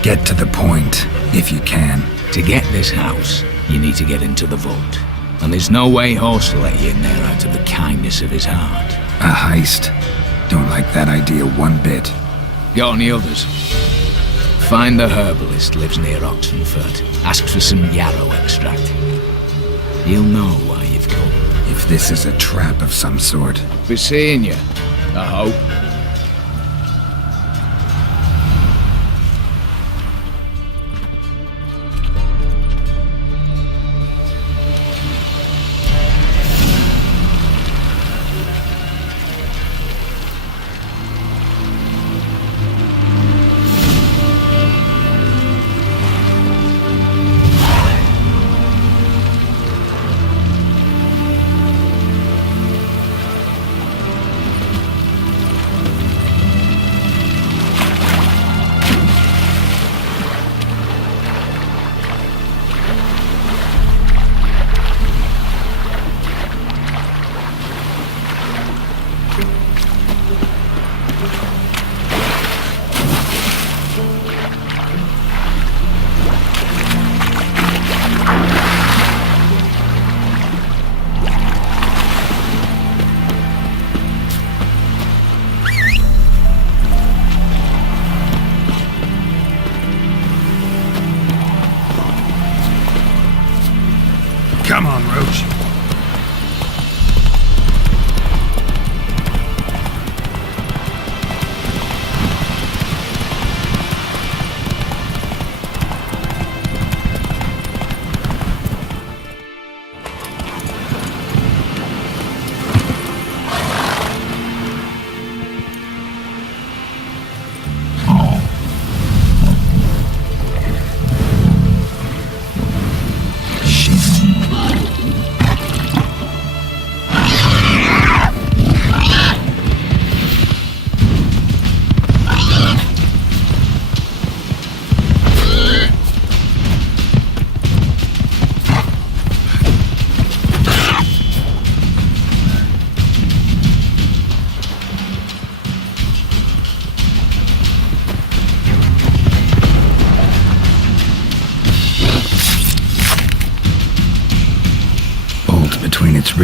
Get to the point, if you can. To get this house, you need to get into the vault. And there's no way Horst will let you in there out of the kindness of his heart. A heist? Don't like that idea one bit. Got any others? Find the herbalist, lives near Oxenfurt. Ask for some yarrow extract. He'll know why you've come. If this is a trap of some sort. Be seeing you, I hope.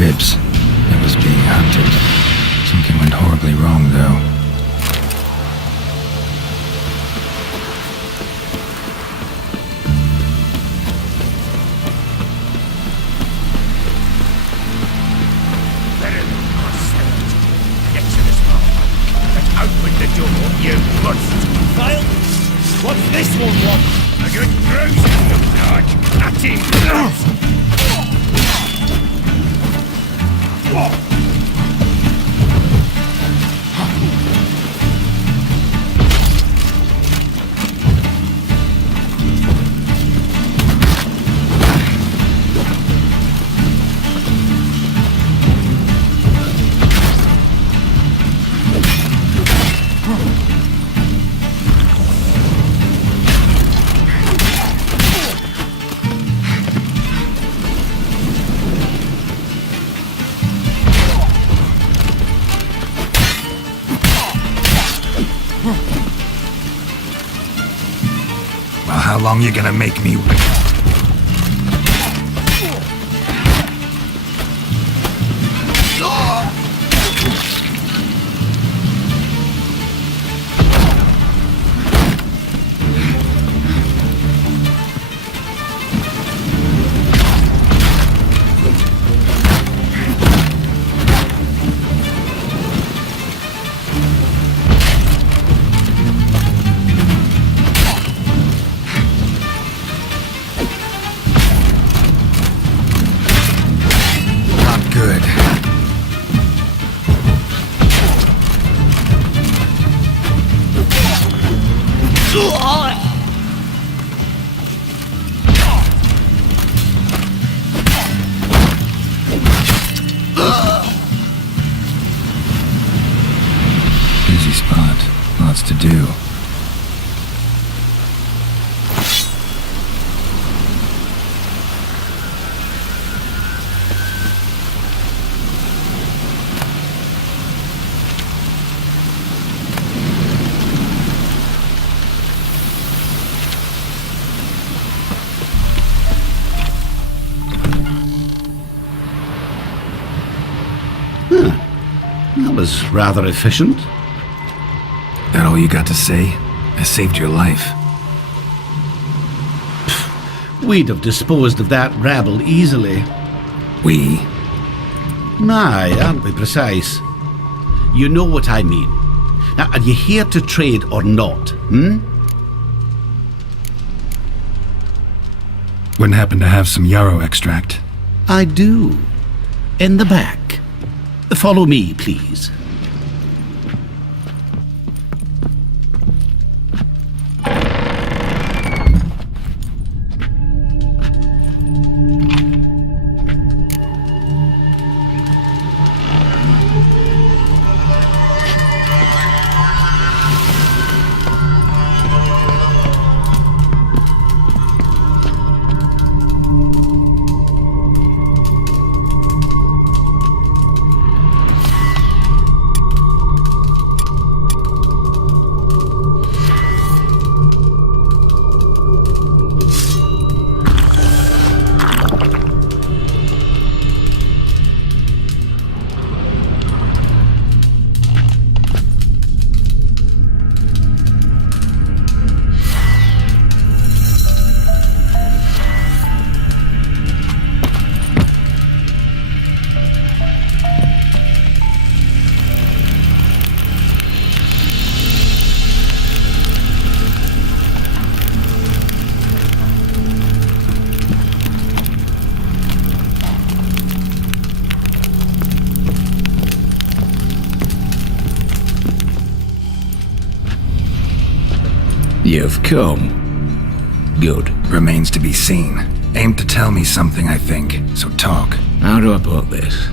ribs. It was being hunted. Something went horribly wrong, though. Get to this motherfucker. Let's open the door, you bust. Kyle, what's this one want? A good bruising, looks like. At him. Well, how long you gonna make me wait? Good. Busy spot. Lots to do. That was rather efficient. That all you got to say? I saved your life. We'd have disposed of that rabble easily. We? Aye, aren't we precise? You know what I mean. Now, are you here to trade or not, Wouldn't happen to have some yarrow extract? I do. In the back. Follow me, please. You've come. Good. Remains to be seen. Aim to tell me something, I think. So talk. How do I put this?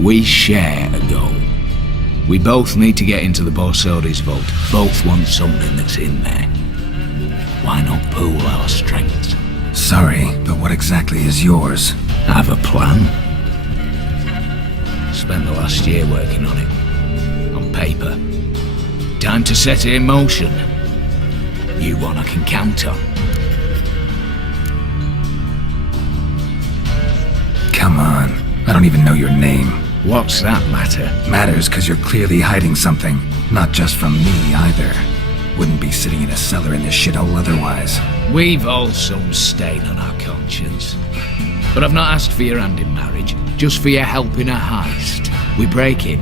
We share a goal. We both need to get into the Borsodi's vault. Both want something that's in there. Why not pool our strengths? Sorry, but what exactly is yours? I have a plan. Spent the last year working on it. On paper. Time to set it in motion. You one I can count on. Come on. I don't even know your name. What's that matter? Matters because you're clearly hiding something. Not just from me, either. Wouldn't be sitting in a cellar in this shithole otherwise. We've all some stain on our conscience. But I've not asked for your hand in marriage, just for your help in a heist. We break in,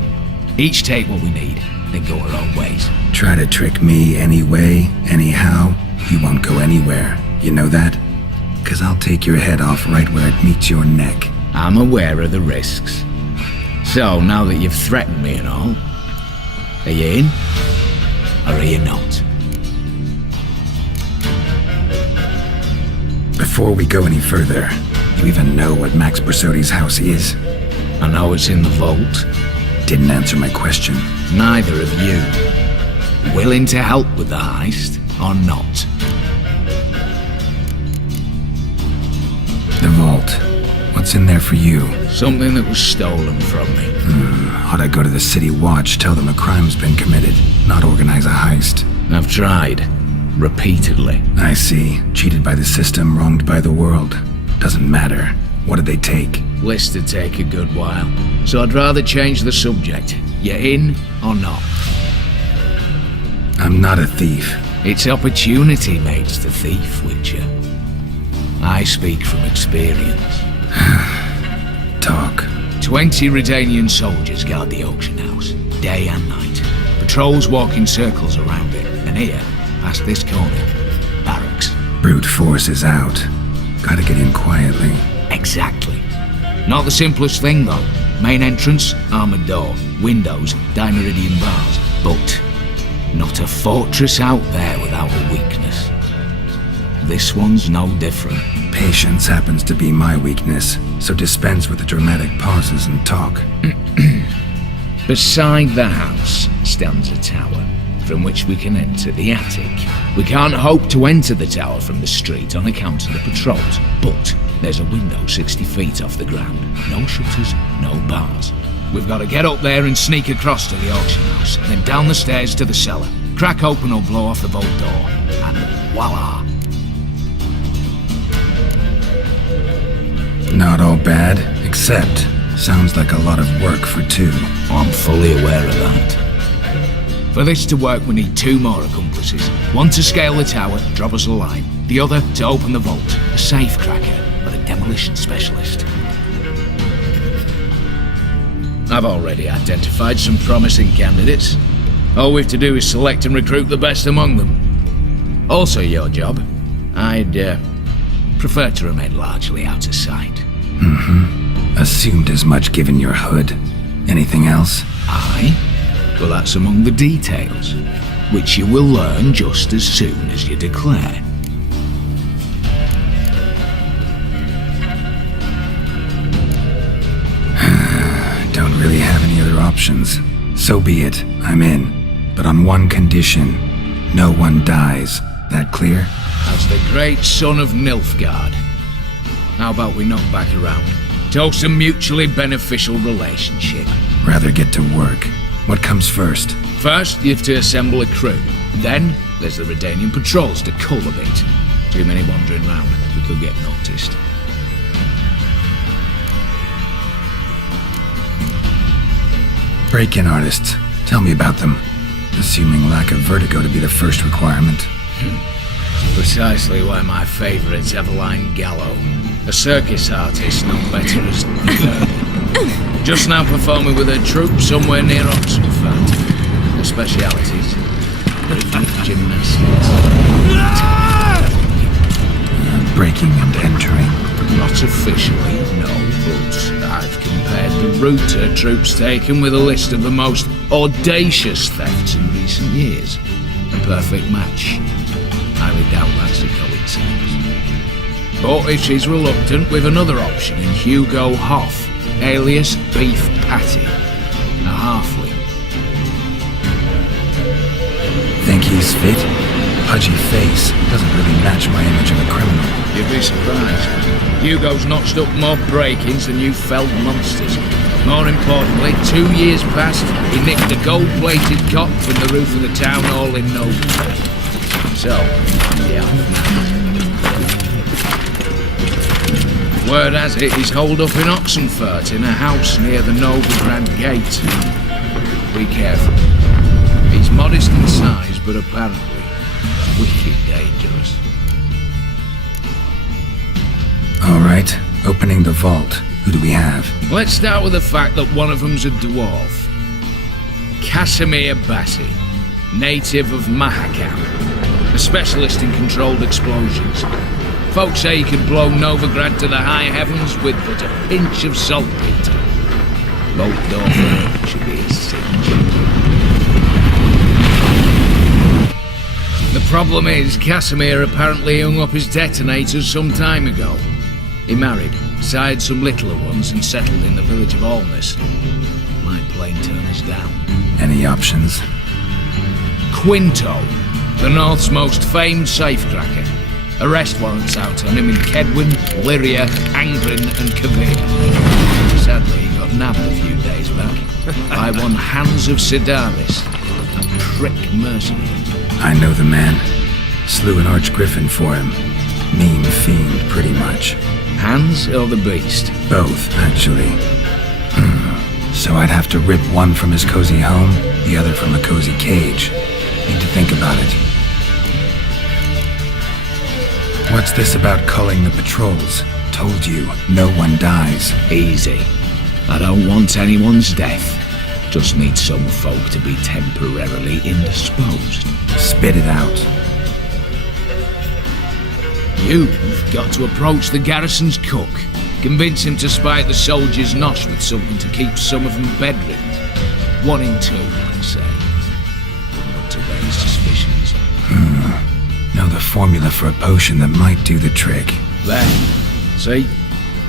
each take what we need, then go our own ways. Try to trick me anyway, anyhow, you won't go anywhere. You know that? 'Cause I'll take your head off right where it meets your neck. I'm aware of the risks. So, now that you've threatened me and all, are you in? Or are you not? Before we go any further, you even know what Max Bersodi's house is? I know it's in the vault. Didn't answer my question. Neither of you. Willing to help with the heist, or not? The vault. What's in there for you? Something that was stolen from me. Ought I go to the city watch, tell them a crime's been committed, not organize a heist? I've tried. Repeatedly. I see. Cheated by the system, wronged by the world. Doesn't matter. What did they take? List to take a good while. So I'd rather change the subject. You in or not? I'm not a thief. It's opportunity makes the thief, Witcher. I speak from experience. Talk. 20 Redanian soldiers guard the auction house, day and night. Patrols walk in circles around it, and here, past this corner, barracks. Brute force is out. Gotta get in quietly. Exactly. Not the simplest thing, though. Main entrance, armored door, windows, dimeridian bars. But not a fortress out there without a weakness. This one's no different. Patience happens to be my weakness, so dispense with the dramatic pauses and talk. Beside the house stands a tower, from which we can enter the attic. We can't hope to enter the tower from the street on account of the patrols, but there's a window 60 feet off the ground. No shutters, no bars. We've got to get up there and sneak across to the auction house, then down the stairs to the cellar. Crack open or blow off the vault door, and voila! Not all bad, except sounds like a lot of work for two. I'm fully aware of that. For this to work, we need 2 more accomplices. One to scale the tower, drop us a line. The other to open the vault, a safe cracker or a demolition specialist. I've already identified some promising candidates. All we have to do is select and recruit the best among them. Also your job. I'd prefer to remain largely out of sight. Assumed as much given your hood. Anything else? Aye. Well, that's among the details, which you will learn just as soon as you declare. Don't really have any other options. So be it. I'm in. But on one condition. No one dies. That clear? As the great son of Nilfgaard. How about we knock back around? Toast a mutually beneficial relationship. Rather get to work. What comes first? First, you have to assemble a crew. Then, there's the Redanian patrols to cull a bit. Too many wandering round. We could get noticed. Break-in artists. Tell me about them. Assuming lack of vertigo to be the first requirement. Precisely why my favourite's Eveline Gallo. A circus artist known better as just now performing with her troupe somewhere near Oxenford. Her specialities: rhythmic gymnastics. Breaking and entering. Not officially, no, but I've compared the route her troupe's taken with a list of the most audacious thefts in recent years. A perfect match. Highly doubt that's a coincidence. But if she's reluctant, with another option in Hugo Hoff, alias Beef Patty, a halfling. Think he's fit? Pudgy face doesn't really match my image of a criminal. You'd be surprised. Hugo's notched up more break-ins than you felled monsters. More importantly, 2 years past, he nicked a gold-plated cot from the roof of the town hall in Noble. So, yeah. Word has it he's holed up in Oxenfurt in a house near the Novigrad Gate. Be careful. He's modest in size, but apparently wicked dangerous. All right, opening the vault. Who do we have? Let's start with the fact that one of them's a dwarf. Casimir Bassi, native of Mahakam, a specialist in controlled explosions. Folks say he can blow Novigrad to the high heavens with but a pinch of saltpeter. Bolt door for him should be a cinch. The problem is, Casimir apparently hung up his detonators some time ago. He married, sired some littler ones, and settled in the village of Alness. Might plain turn us down. Any options? Quinto, the North's most famed safecracker. Arrest warrants out on him in Kedwin, Lyria, Angrin, and Kavir. Sadly, he got nabbed a few days back by one Hans of Sidaris, a prick mercenary. I know the man. Slew an archgriffin for him. Mean fiend, pretty much. Hans or the beast? Both, actually. So I'd have to rip one from his cozy home, the other from a cozy cage. Need to think about it. What's this about culling the patrols? Told you, no one dies. Easy. I don't want anyone's death. Just need some folk to be temporarily indisposed. Spit it out. You've got to approach the garrison's cook. Convince him to spike the soldiers' nosh with something to keep some of them bedridden. 1 in 2, I'd say. Not to raise suspicions. Know the formula for a potion that might do the trick. There. See?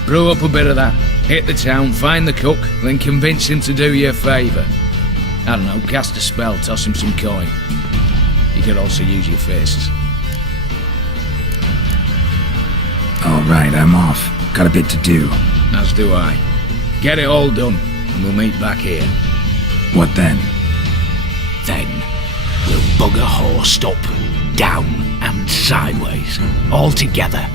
Brew up a bit of that. Hit the town, find the cook, then convince him to do you a favour. I don't know, cast a spell, toss him some coin. You could also use your fists. All right, I'm off. Got a bit to do. As do I. Get it all done, and we'll meet back here. What then? Then, we'll bugger horsed up, down, and sideways, all together.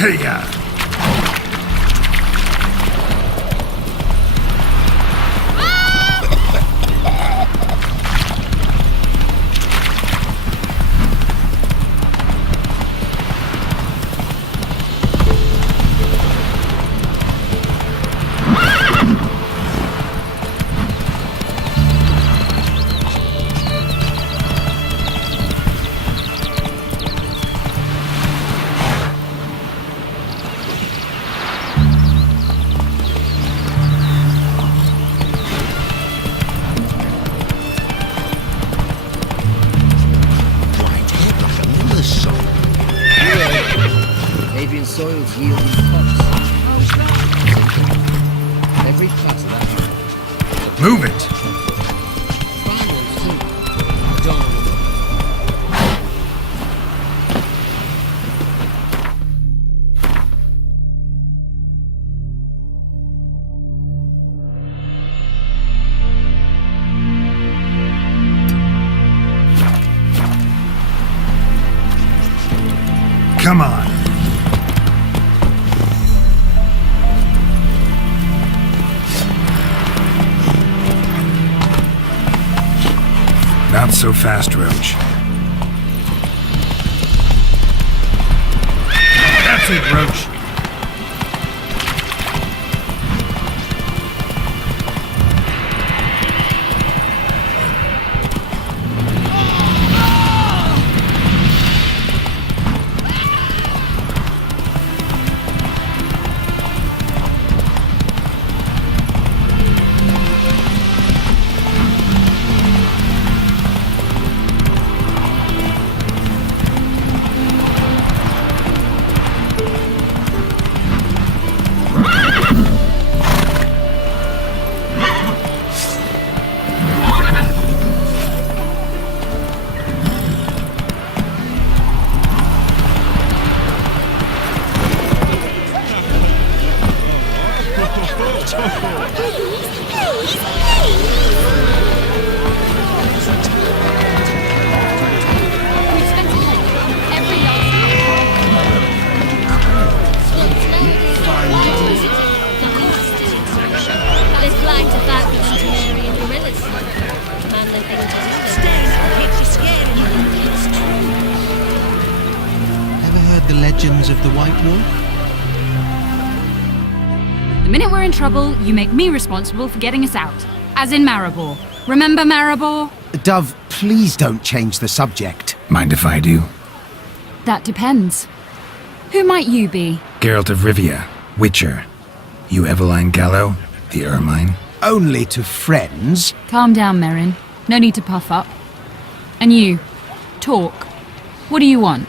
Hey-ya! Adrian soils yielding crops. Every class of that. Move it! Come on. Not so fast, Roach. That's it, Roach. The legends of the White Wolf? The minute we're in trouble, you make me responsible for getting us out. As in Maribor. Remember Maribor? Dove, please don't change the subject. Mind if I do? That depends. Who might you be? Geralt of Rivia, Witcher. You Eveline Gallo, the Ermine? Only to friends. Calm down, Merrin. No need to puff up. And you, talk. What do you want?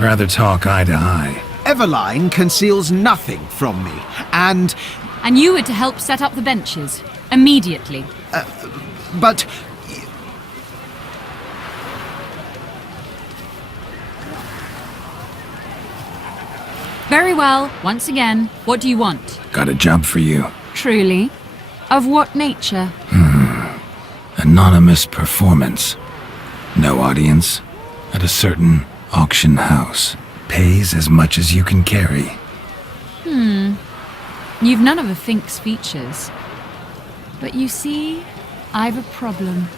Rather talk eye to eye. Eveline conceals nothing from me, and... And you were to help set up the benches. Immediately. But... Very well. Once again, what do you want? Got a job for you. Truly? Of what nature? Anonymous performance. No audience. At a certain auction house. Pays as much as you can carry. You've none of a Fink's features. But you see, I've a problem.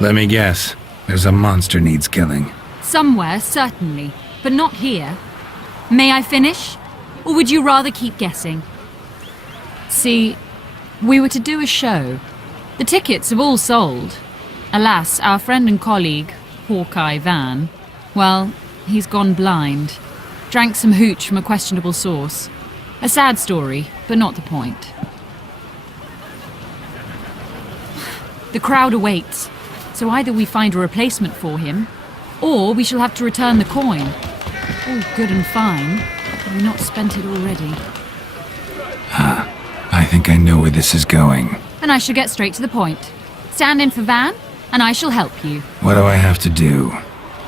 Let me guess. There's a monster needs killing. Somewhere, certainly. But not here. May I finish? Or would you rather keep guessing? See, we were to do a show. The tickets have all sold. Alas, our friend and colleague, Hawkeye Van, well, he's gone blind. Drank some hooch from a questionable source. A sad story, but not the point. The crowd awaits, so either we find a replacement for him, or we shall have to return the coin. All good and fine, have we not spent it already? I think I know where this is going. And I shall get straight to the point. Stand in for Van, and I shall help you. What do I have to do?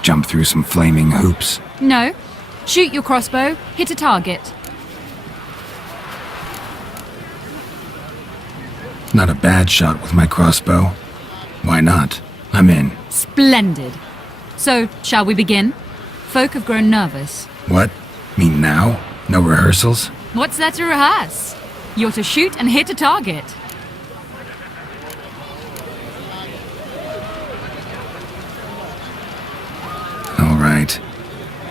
Jump through some flaming hoops? No. Shoot your crossbow, hit a target. Not a bad shot with my crossbow. Why not? I'm in. Splendid. So, shall we begin? Folk have grown nervous. What? Mean now? No rehearsals? What's there to rehearse? You're to shoot and hit a target. All right.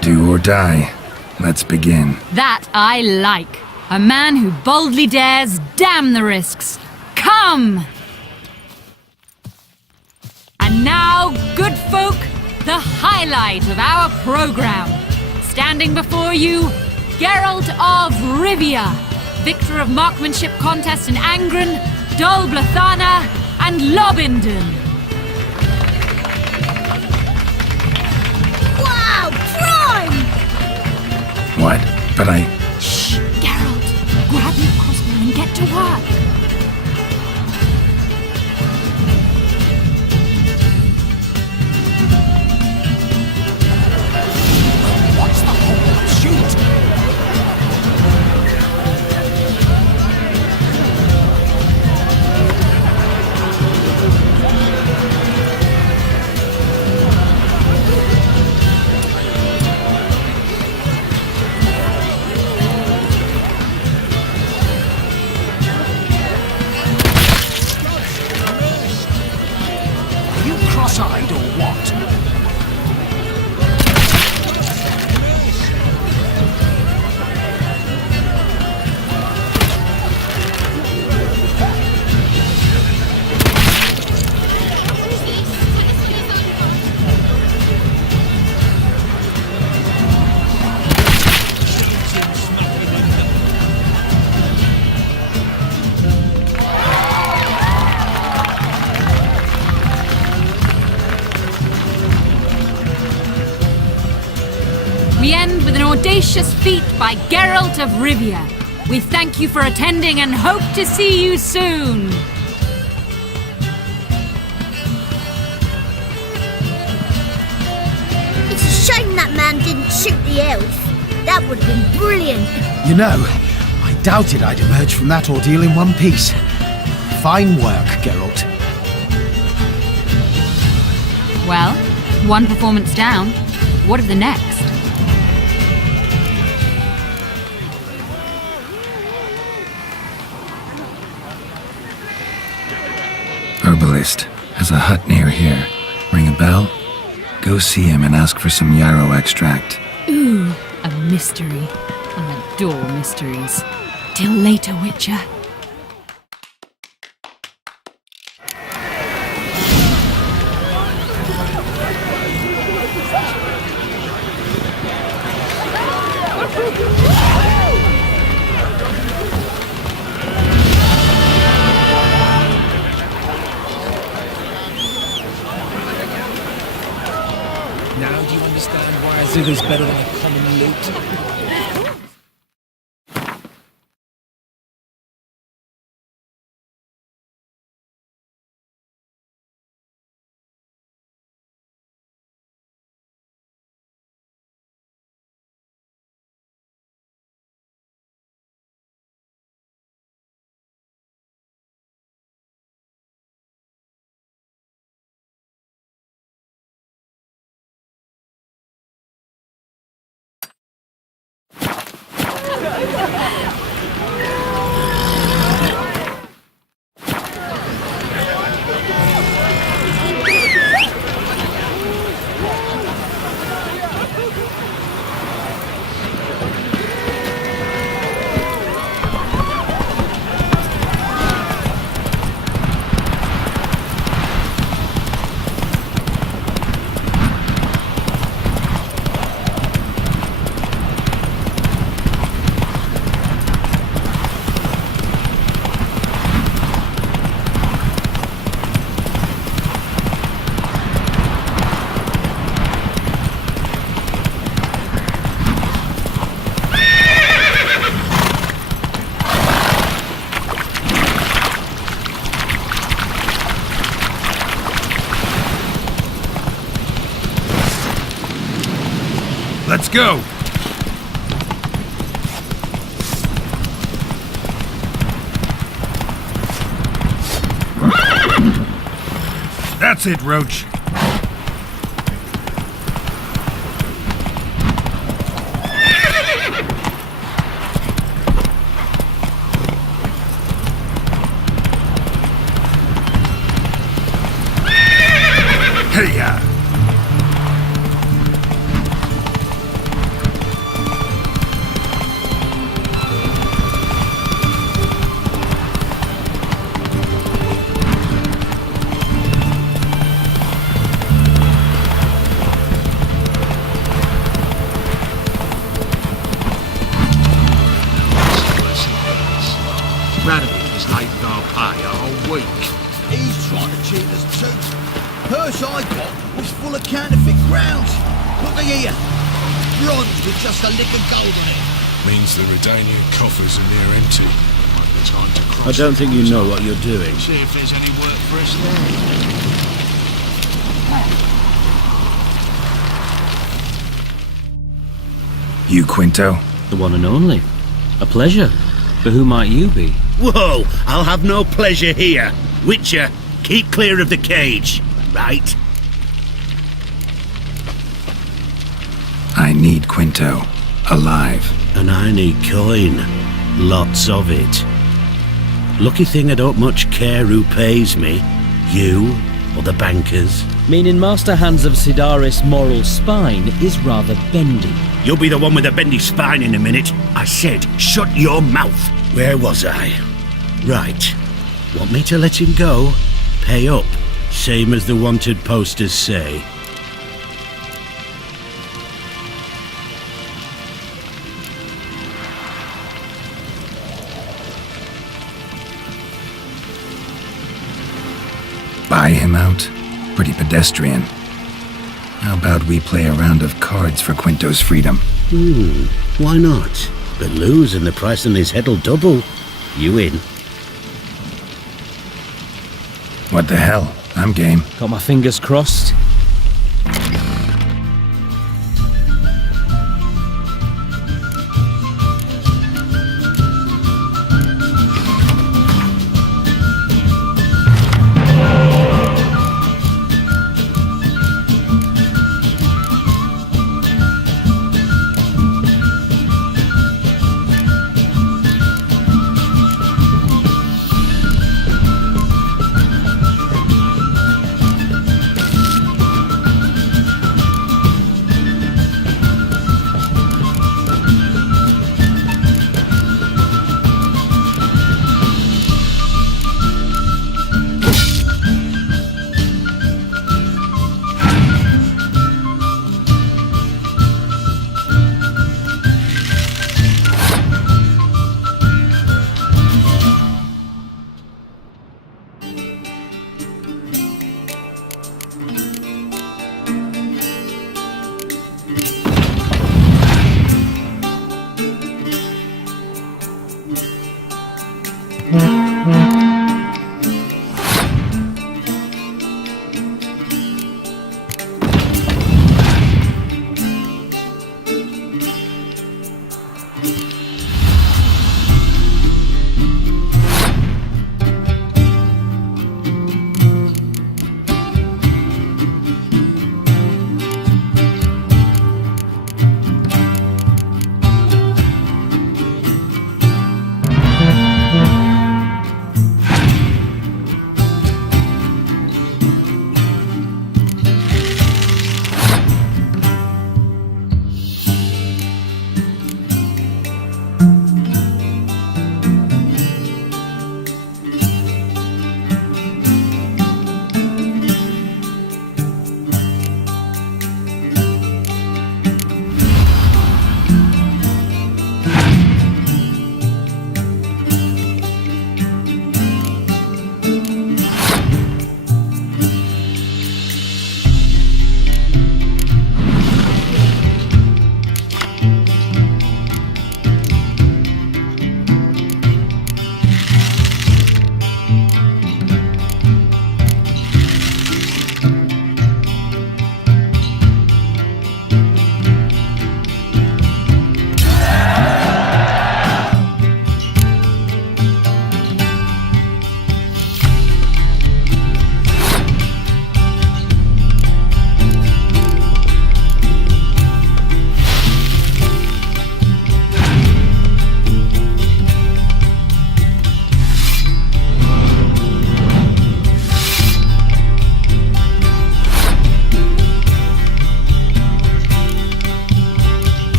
Do or die. Let's begin. That I like. A man who boldly dares, damn the risks. Come! And now, good folk, the highlight of our program. Standing before you, Geralt of Rivia, victor of marksmanship contest in Angren, Dol Blathana, and Lobindon. Wow, prime! What? But I... Shh, Geralt. Grab your crossbow and get to work. What's the whole shoot? Are you cross-eyed or what? We end with an audacious feat by Geralt of Rivia. We thank you for attending and hope to see you soon. It's a shame that man didn't shoot the elf. That would have been brilliant. You know, I doubted I'd emerge from that ordeal in one piece. Fine work, Geralt. Well, one performance down. What of the next? Herbalist has a hut near here. Ring a bell? Go see him and ask for some yarrow extract. Ooh, a mystery. I adore mysteries. Till later, Witcher. Now do you understand why a zither's better than a common loot? Let's go! That's it, Roach. Hey-ya! Radovic is late with our pay a whole week. He's trying to cheat us too. Purse I got was full of counterfeit grounds. Look here. Bronze with just a lick of gold on it. Means the Redanian coffers are near empty. Might be time to cross. I don't think you know what you're doing. See if there's any work for us there. You, Quinto? The one and only. A pleasure. But who might you be? Whoa! I'll have no pleasure here. Witcher, keep clear of the cage. Right? I need Quinto. Alive. And I need coin. Lots of it. Lucky thing I don't much care who pays me. You or the bankers. Meaning Master Hands of Sidaris' moral spine is rather bendy. You'll be the one with the bendy spine in a minute. I said, shut your mouth. Where was I? Right. Want me to let him go? Pay up. Same as the wanted posters say. Buy him out? Pretty pedestrian. How about we play a round of cards for Quinto's freedom? Why not? But lose and the price on his head'll double. You in? What the hell? I'm game. Got my fingers crossed.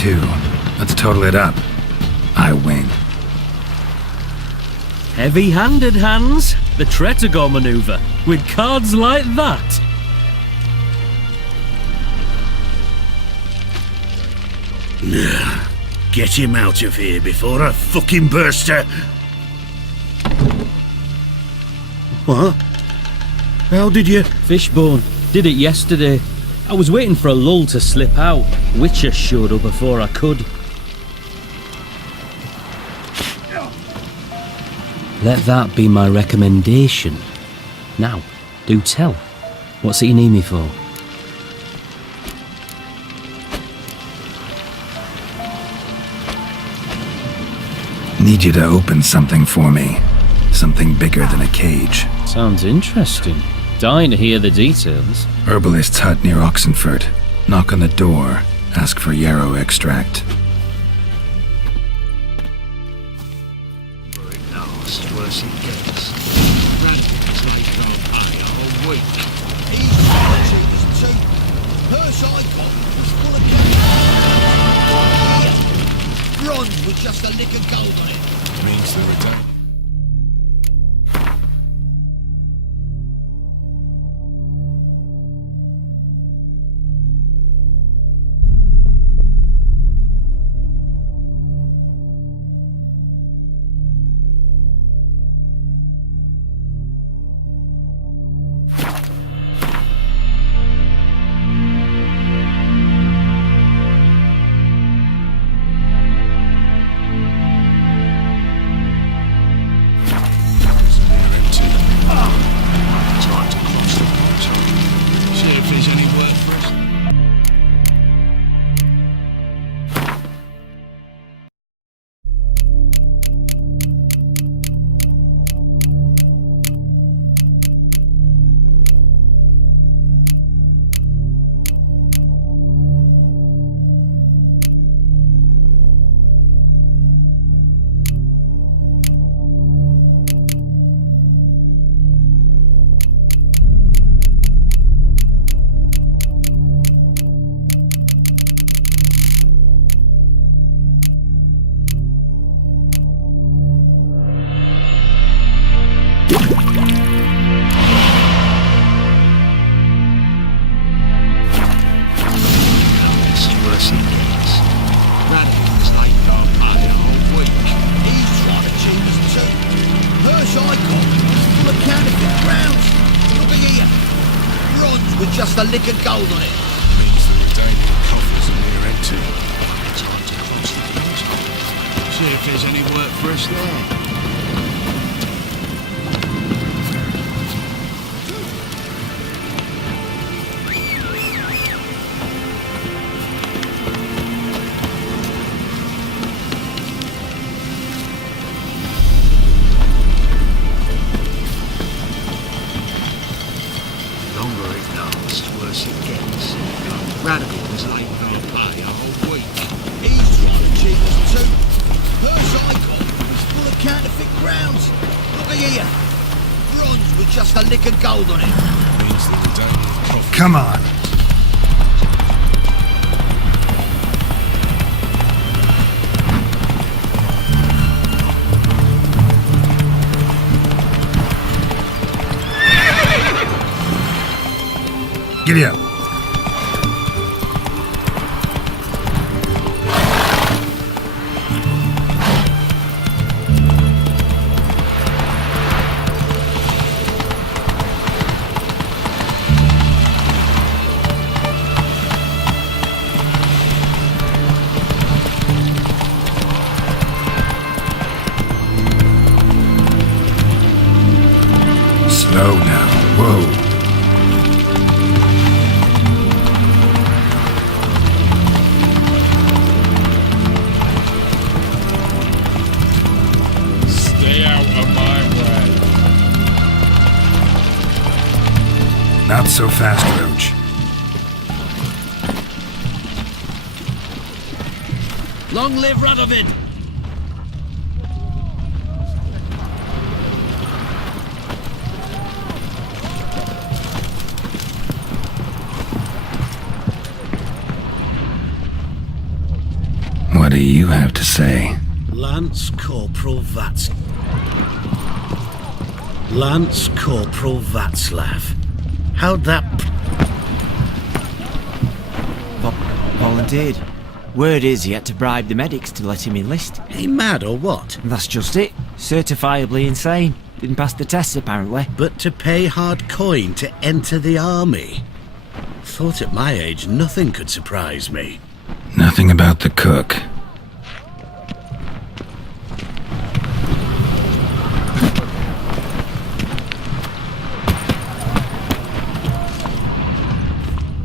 2. Let's total it up. I win. Heavy-handed, Hans. The Tretogor maneuver. With cards like that. Get him out of here before I fucking burst her. What? How did you? Fishbone. Did it yesterday. I was waiting for a lull to slip out. Witcher showed up before I could. Let that be my recommendation. Now, do tell. What's it you need me for? Need you to open something for me. Something bigger than a cage. Sounds interesting. Dying to hear the details. Herbalist's hut near Oxenford. Knock on the door. Ask for yarrow extract. Worse it gets. Radicals like don't pay a whole week. He's trying to cheat us too. Purse I got was full of cash. Here. Bronze with just a lick of gold on it. Means the return. Just a lick of gold on it. Means that the daily coffers are near empty. Time to close the doors. See if there's any work for us there. Radicals like don't pay a whole week. He's trying to cheat us too. Purse I got was full of counterfeit crowns. Look here. Bronze with just a lick of gold on it. Means that the daily coffers. Come on. Giddy up. Slow now. Whoa. Stay out of my way. Not so fast, Roach. Long live Radovid! What do you have to say? Lance Corporal Václav. How'd that... Volunteered. Word is he had to bribe the medics to let him enlist. He mad or what? That's just it. Certifiably insane. Didn't pass the tests apparently. But to pay hard coin to enter the army? Thought at my age nothing could surprise me. Nothing about the cook.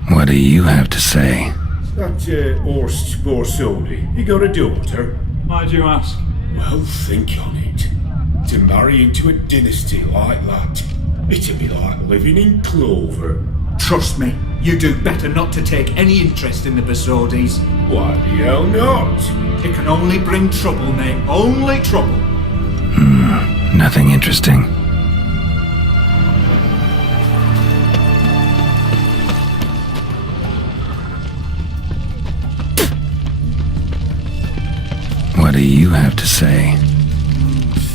What do you have to say? That Horst Borsodi, he got a daughter. Why'd you ask? Well, think on it. To marry into a dynasty like that, it'd be like living in clover. Trust me, you do better not to take any interest in the Borsodis. Why the hell not? It can only bring trouble, mate. Only trouble. Nothing interesting. What do you have to say?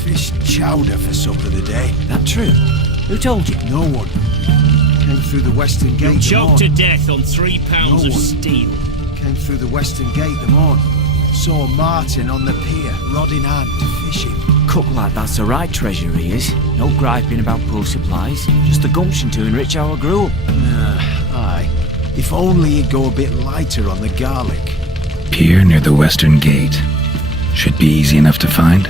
Fish chowder for supper today. That true? Who told you? No one. Came through the western gate. You'll choke to death on 3 pounds of steel. Came through the western gate the morn. Saw Martin on the pier, rod in hand, fishing. Cook like that's the right treasure he is. No griping about poor supplies. Just the gumption to enrich our gruel. Aye. If only he'd go a bit lighter on the garlic. Pier near the western gate. Should be easy enough to find.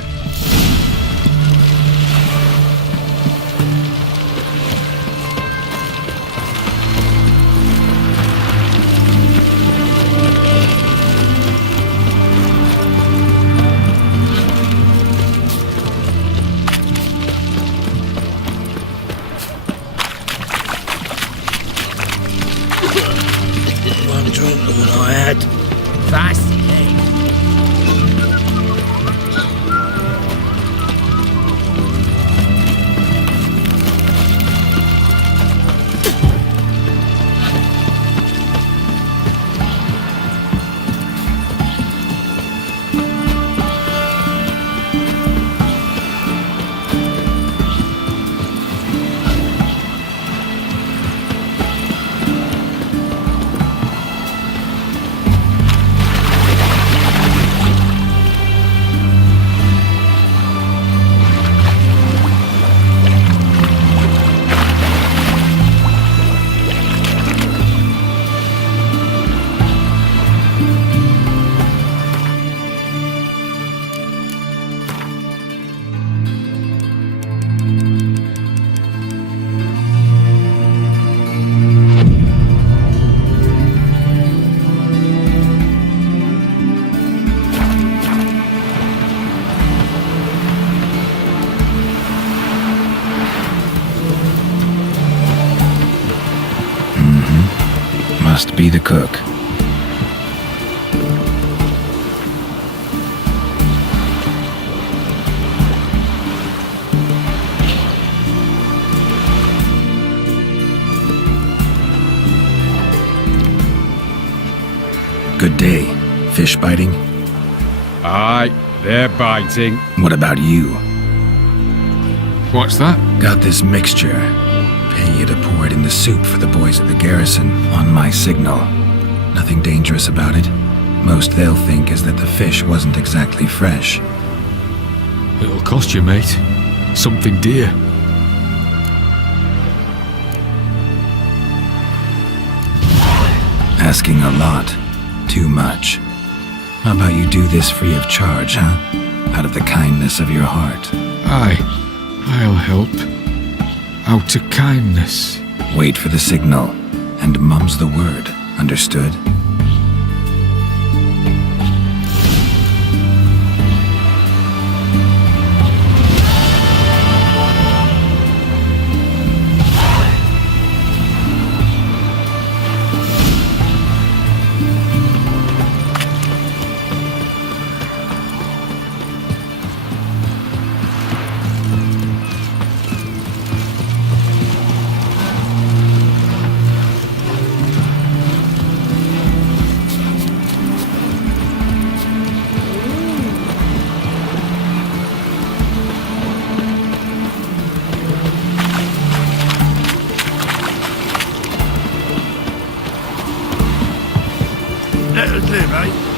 One drink than I had. Fancy, eh? Must be the cook. Good day. Fish biting? Aye, they're biting. What about you? What's that? Got this mixture. Pay you to pour it in the soup for the boys at the garrison, on my signal. Nothing dangerous about it. Most they'll think is that the fish wasn't exactly fresh. It'll cost you, mate. Something dear. Asking a lot. Too much. How about you do this free of charge, huh? Out of the kindness of your heart. Aye, I'll help. Out of kindness. Wait for the signal, and mum's the word. Understood? eh?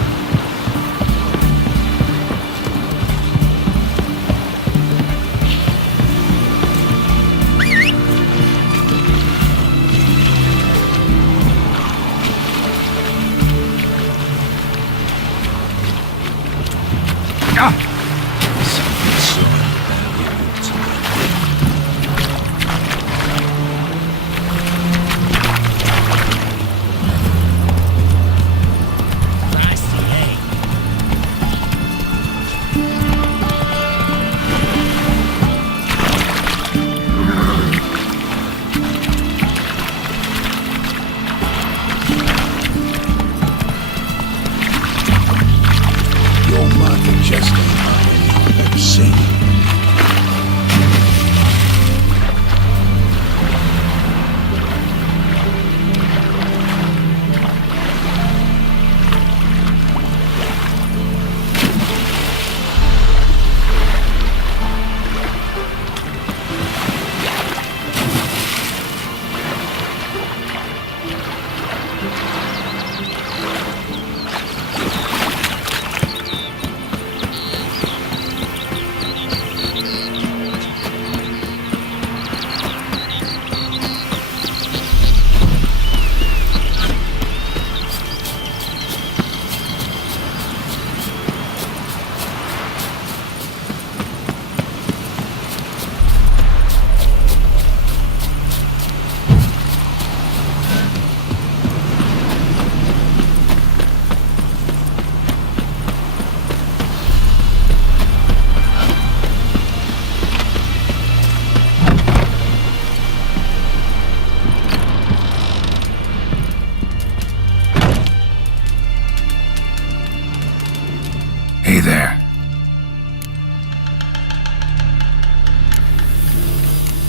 Hey there.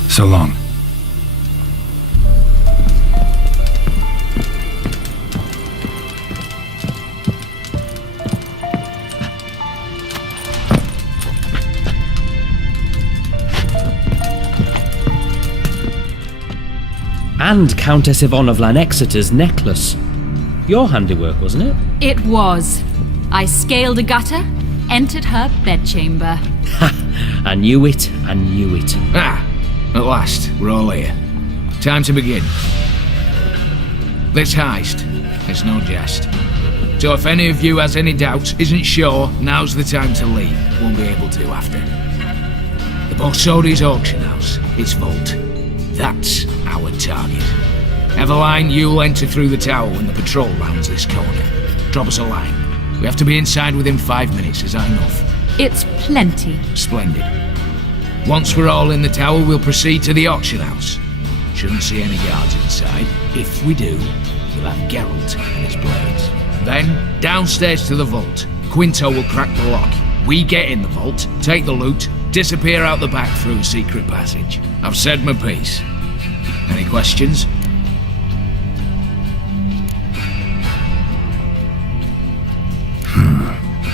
So long. And Countess Yvonne of Lanexeter's necklace. Your handiwork, wasn't it? It was. I scaled a gutter, entered her bedchamber. I knew it, I knew it. Ah, at last, we're all here. Time to begin. This heist, it's no jest. So if any of you has any doubts, isn't sure, now's the time to leave. Won't be able to after. The Borsodi's auction house, its vault. That's our target. Eveline, you'll enter through the tower when the patrol rounds this corner. Drop us a line. We have to be inside within 5 minutes, is that enough? It's plenty. Splendid. Once we're all in the tower, we'll proceed to the auction house. Shouldn't see any guards inside. If we do, we'll have Geralt and his blades. Then, downstairs to the vault. Quinto will crack the lock. We get in the vault, take the loot, disappear out the back through a secret passage. I've said my piece. Any questions?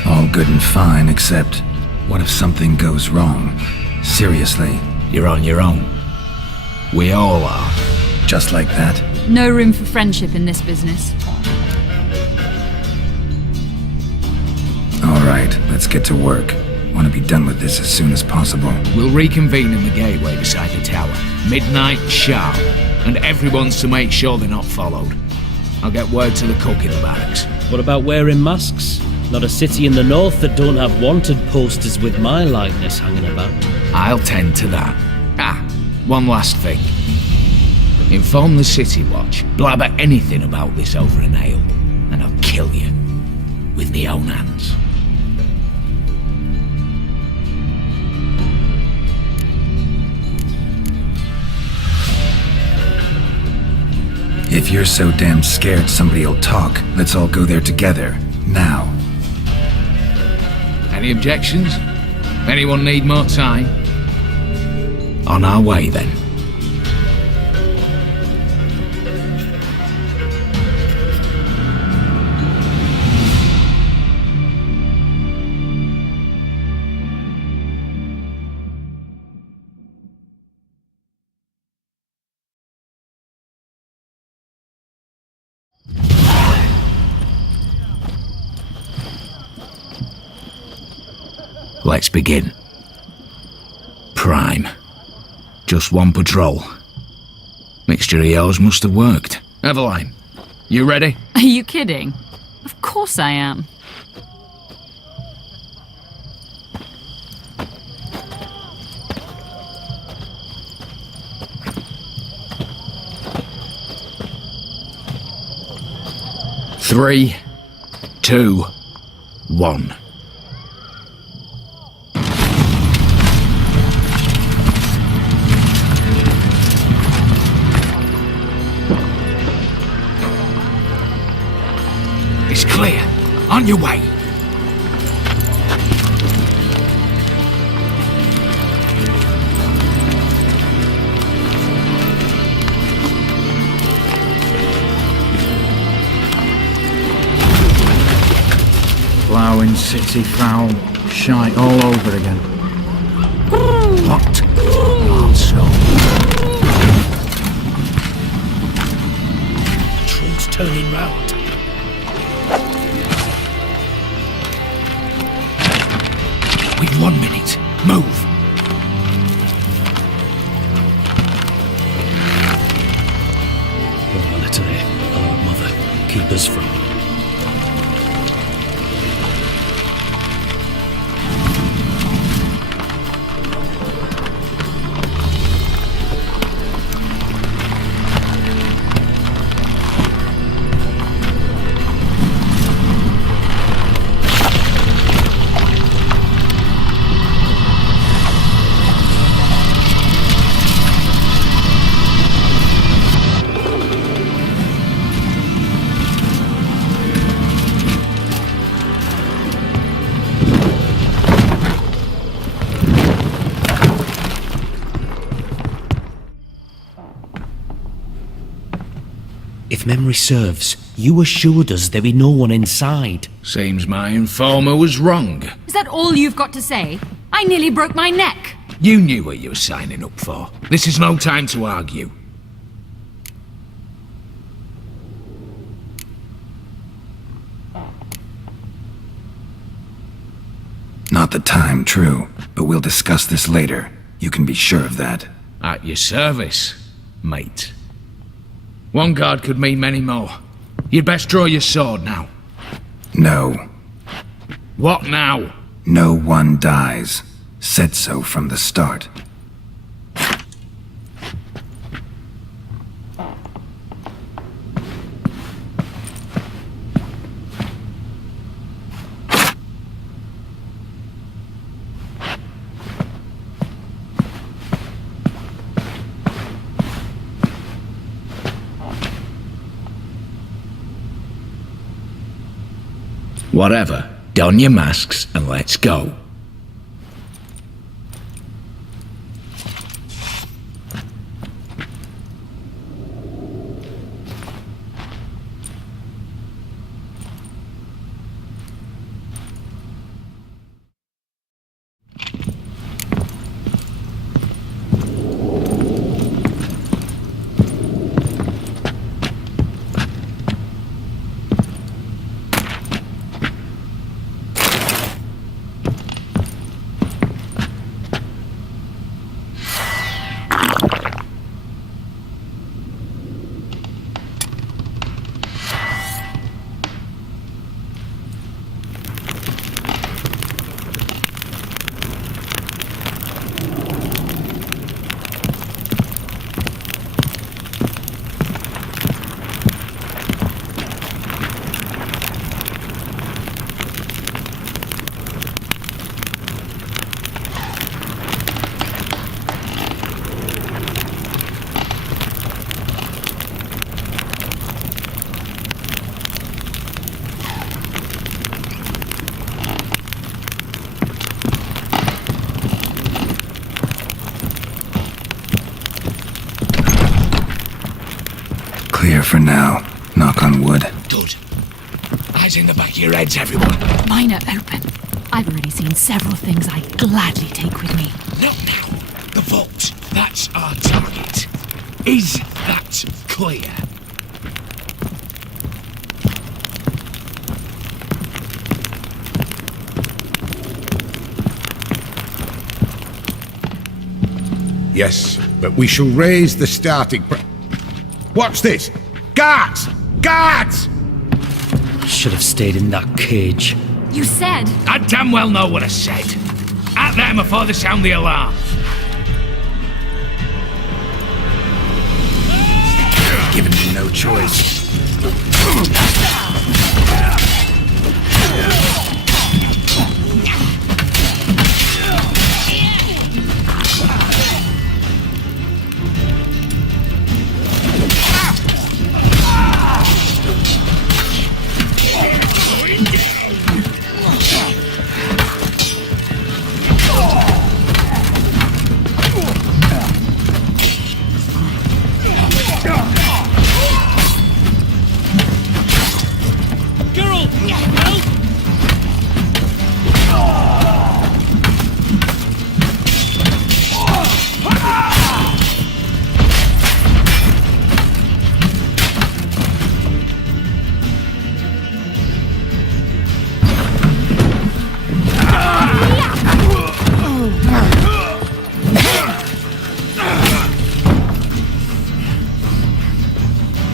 All good and fine, except what if something goes wrong? Seriously. You're on your own. We all are. Just like that? No room for friendship in this business. All right, let's get to work. Want to be done with this as soon as possible. We'll reconvene in the gateway beside the tower. Midnight sharp. And everyone's to make sure they're not followed. I'll get word to the cook in the barracks. What about wearing masks? Not a city in the north that don't have wanted posters with my likeness hanging about. I'll tend to that. Ah, one last thing. Inform the City Watch. Blabber anything about this over an ale, and I'll kill you. With my own hands. If you're so damn scared somebody'll talk, let's all go there together. Now. Any objections? Anyone need more time? On our way, then. Let's begin. Prime. Just one patrol. Mixture of yours must have worked. Eveline, you ready? Are you kidding? Of course I am. Three, two, one. It's clear. On your way. Ploughing city foul, shite all over again. What? Also. Patrol's turning round. We've 1 minute. Move. Monetary, our mother, keep us from. If memory serves, you assured us there be no one inside. Seems my informer was wrong. Is that all you've got to say? I nearly broke my neck. You knew what you were signing up for. This is no time to argue. Not the time, true, but we'll discuss this later. You can be sure of that. At your service, mate. One guard could mean many more. You'd best draw your sword now. No. What now? No one dies. Said so from the start. Whatever. Don your masks and let's go. Clear for now. Knock on wood. Good. Eyes in the back of your heads, everyone. Mine are open. I've already seen several things I'd gladly take with me. Not now. The vault. That's our target. Is that clear? Yes, but we shall raise the starting Watch this! Guards! Guards! Should have stayed in that cage. You said... I damn well know what I said. At them before they sound the alarm. Giving me no choice.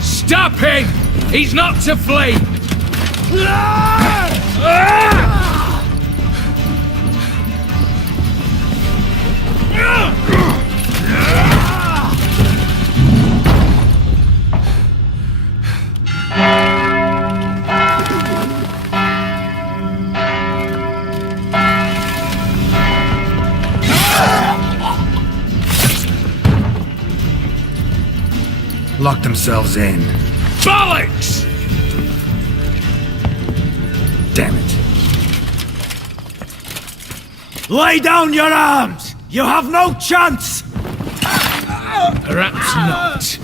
Stop him! He's not to flee! Lock themselves in. Bollocks! Damn it. Lay down your arms! You have no chance! Perhaps not.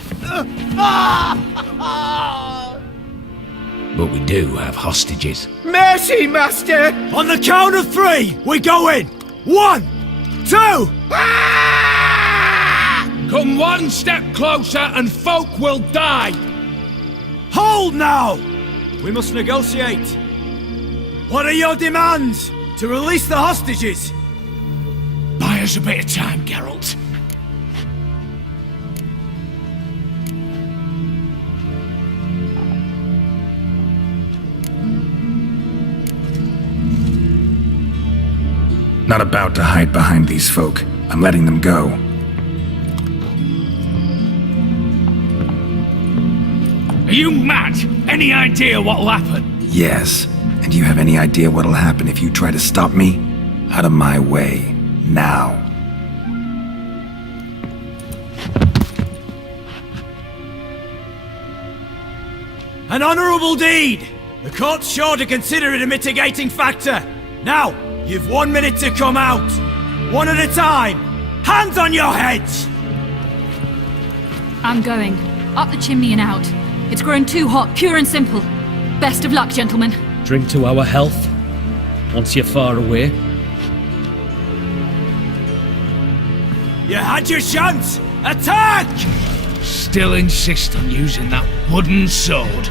But we do have hostages. Mercy, Master! On the count of 3, we go in! 1, 2... Come one step closer and folk will die! Hold now! We must negotiate. What are your demands? To release the hostages? Buy us a bit of time, Geralt. Not about to hide behind these folk. I'm letting them go. Are you mad? Any idea what'll happen? Yes. And you have any idea what'll happen if you try to stop me? Out of my way. Now. An honourable deed! The court's sure to consider it a mitigating factor. Now, you've 1 minute to come out. One at a time. Hands on your heads! I'm going. Up the chimney and out. It's grown too hot, pure and simple. Best of luck, gentlemen. Drink to our health. Once you're far away. You had your chance! Attack! Still insist on using that wooden sword.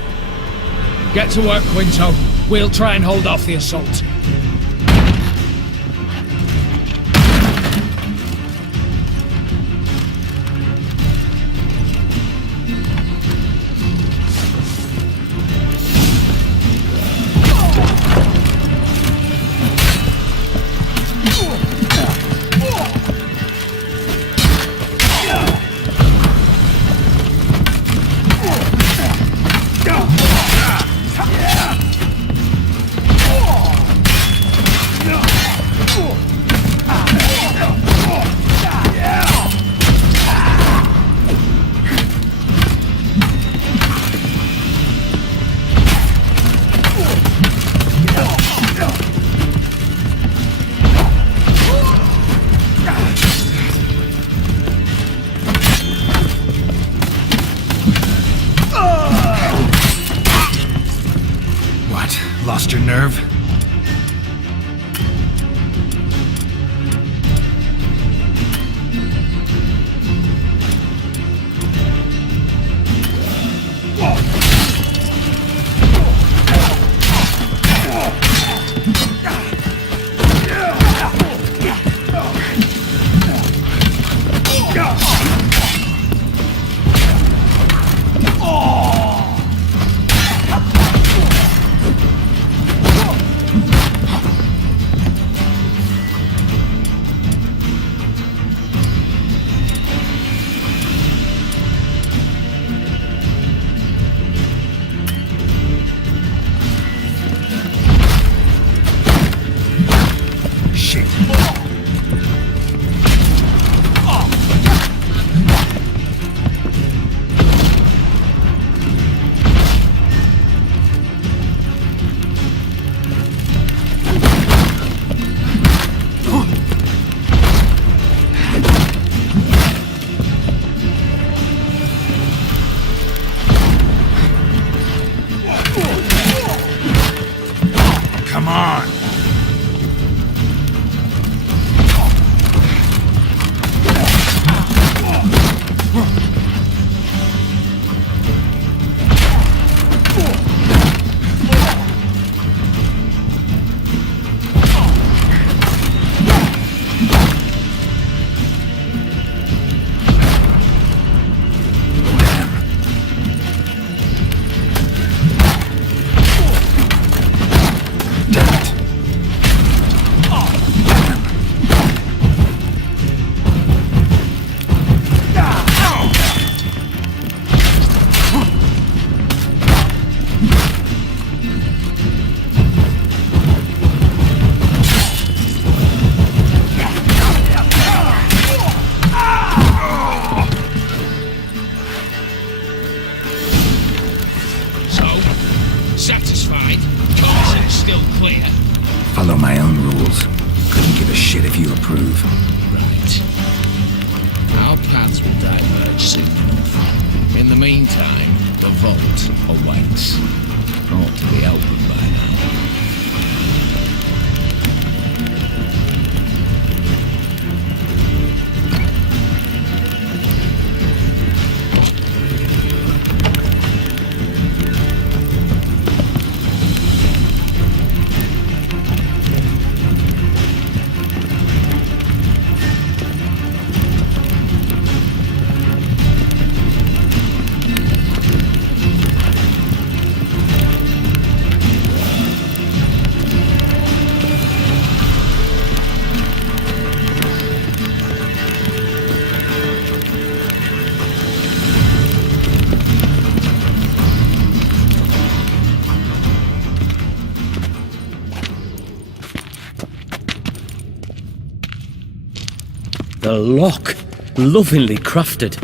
Get to work, Quinto. We'll try and hold off the assault. Lost your nerve? prove. Right. Our paths will diverge soon enough. In the meantime, the vault awaits. Ought to be open by now. The lock, lovingly crafted.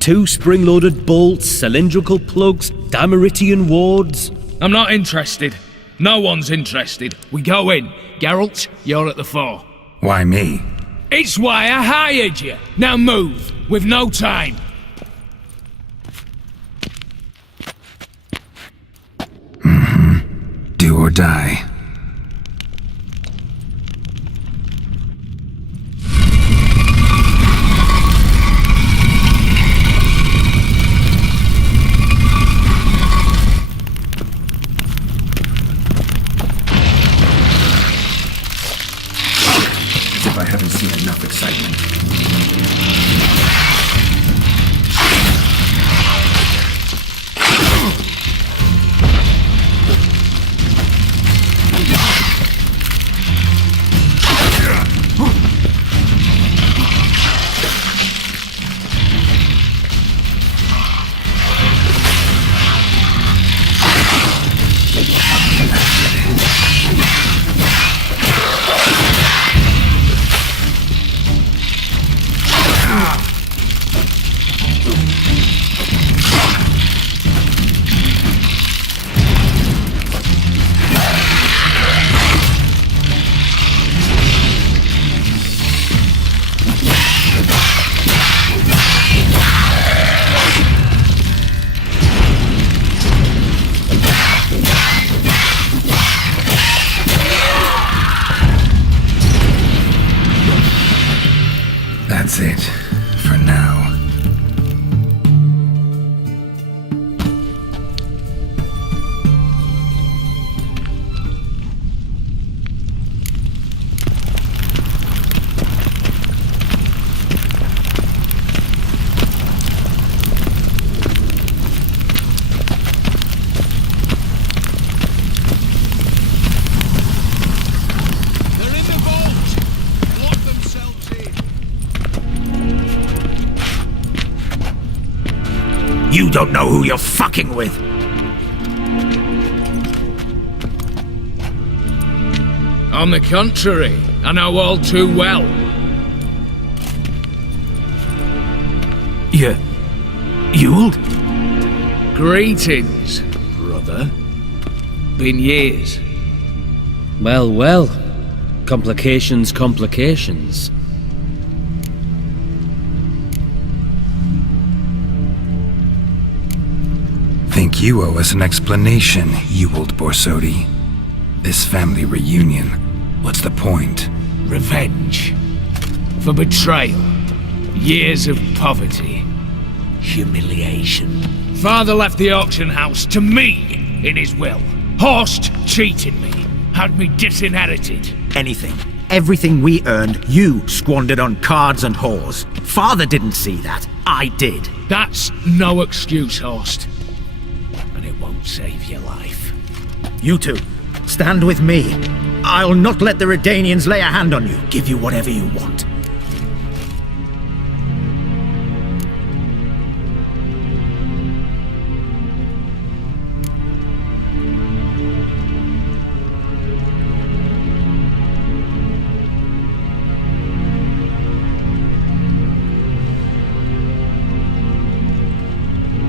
2 spring-loaded bolts, cylindrical plugs, Dameritian wards. I'm not interested. No one's interested. We go in. Geralt, you're at the fore. Why me? It's why I hired you. Now move. We've no time. Do or die. I haven't seen enough excitement. That's it, for now. You don't know who you're fucking with. On the contrary, I know all too well. Ewald? Greetings, brother. Been years. Well, well. Complications, complications. Think you owe us an explanation, Ewald Borsodi. This family reunion, what's the point? Revenge. For betrayal. Years of poverty. Humiliation. Father left the auction house to me in his will. Horst cheated me. Had me disinherited. Anything. Everything we earned, you squandered on cards and whores. Father didn't see that. I did. That's no excuse, Horst. And it won't save your life. You two, stand with me. I'll not let the Redanians lay a hand on you. Give you whatever you want.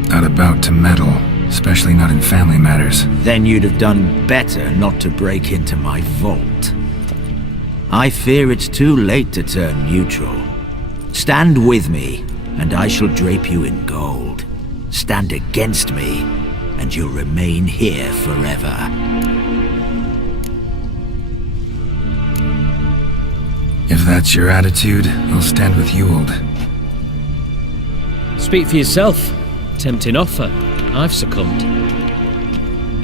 Not about to meddle, especially not in family matters. Then you'd have done better not to break into my vault. I fear it's too late to turn neutral. Stand with me, and I shall drape you in gold. Stand against me, and you'll remain here forever. If that's your attitude, I'll stand with you, old. Speak for yourself. Tempting offer. I've succumbed.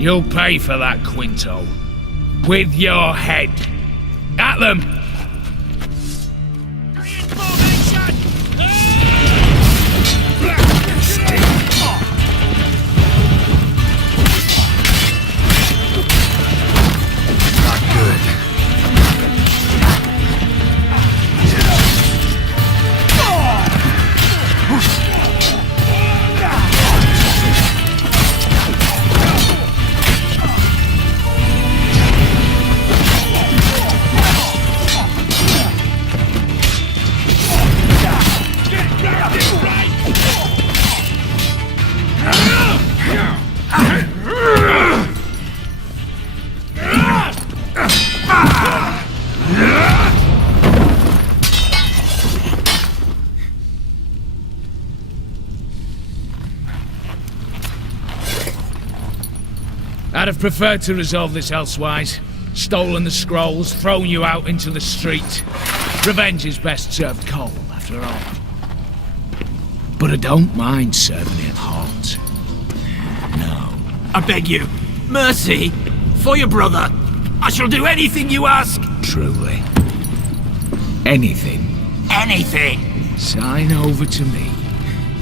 You'll pay for that, Quinto. With your head. At them! Not good. I'd have preferred to resolve this elsewise. Stolen the scrolls, thrown you out into the street. Revenge is best served cold, after all. But I don't mind serving it hot. No. I beg you, mercy, for your brother. I shall do anything you ask. Truly. Anything. Anything. Sign over to me.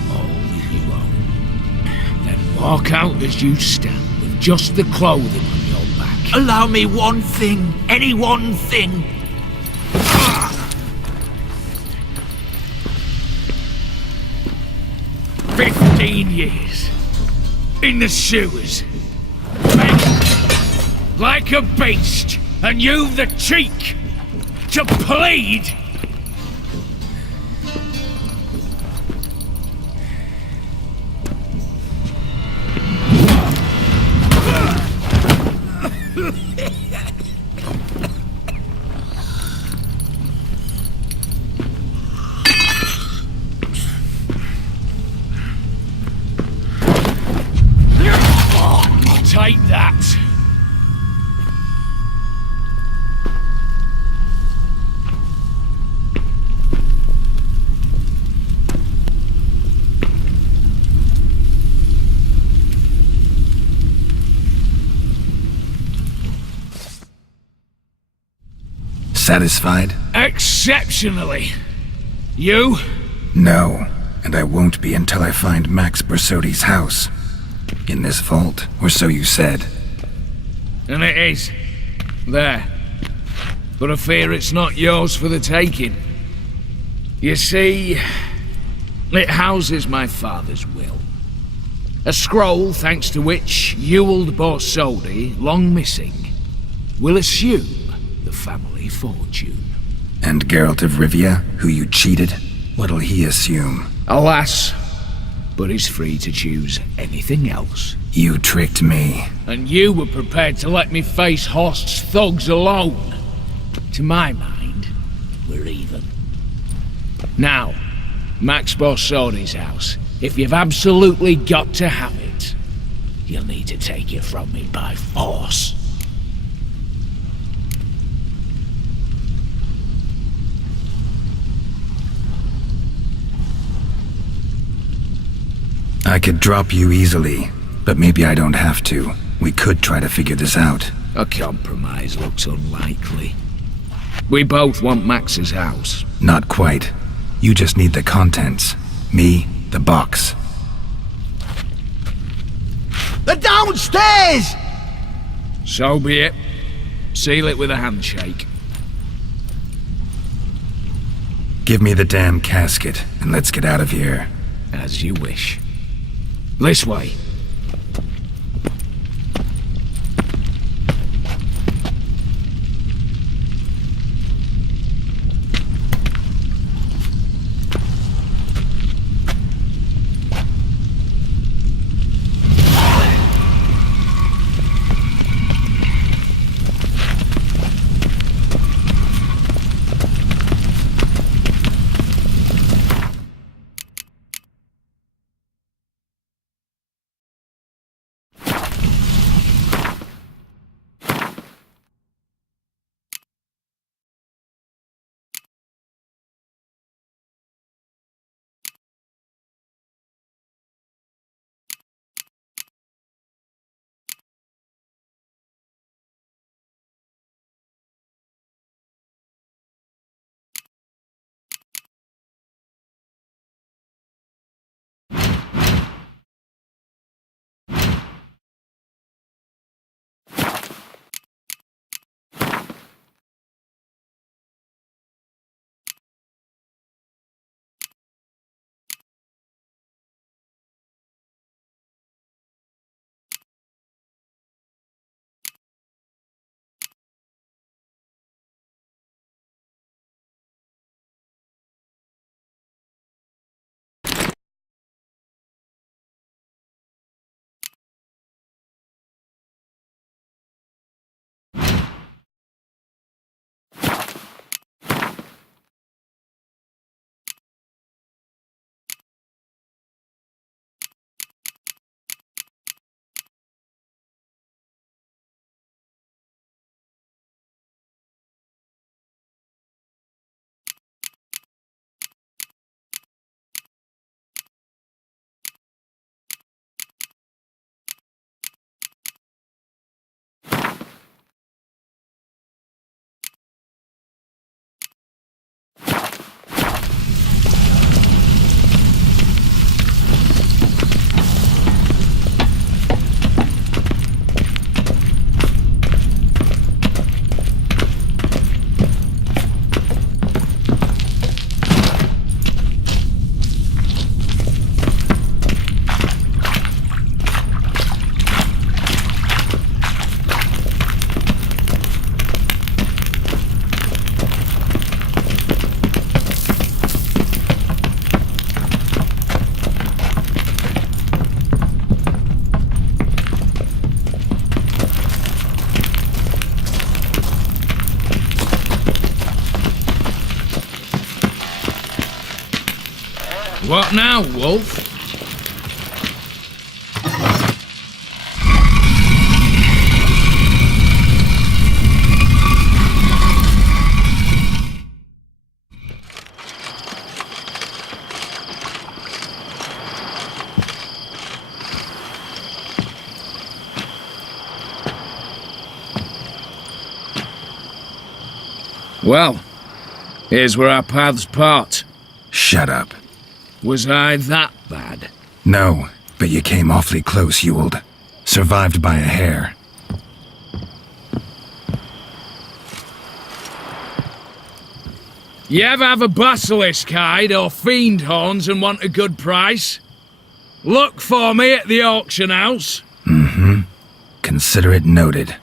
All that you own. Then walk out as you stand. Just the clothing on your back. Allow me one thing. Any one thing. 15 years. In the sewers. Begging. Like a beast. And you've the cheek to plead. Take that. Satisfied? Exceptionally. You? No, and I won't be until I find Max Bersodi's house. In this vault, or so you said. And it is. There. But I fear it's not yours for the taking. You see, it houses my father's will. A scroll thanks to which Ewald Borsodi, long missing, will assume the family fortune. And Geralt of Rivia, who you cheated, what'll he assume? Alas, but he's free to choose anything else. You tricked me. And you were prepared to let me face Horst's thugs alone. To my mind, we're even. Now, Max Borsodi's house. If you've absolutely got to have it, you'll need to take it from me by force. I could drop you easily, but maybe I don't have to. We could try to figure this out. A compromise looks unlikely. We both want Max's house. Not quite. You just need the contents. Me, the box. They're downstairs! So be it. Seal it with a handshake. Give me the damn casket, and let's get out of here. As you wish. This way. What now, Wolf? Well, here's where our paths part. Shut up. Was I that bad? No, but you came awfully close, Ewald. Survived by a hair. You ever have a basilisk hide or fiend horns and want a good price? Look for me at the auction house. Mm-hmm. Consider it noted.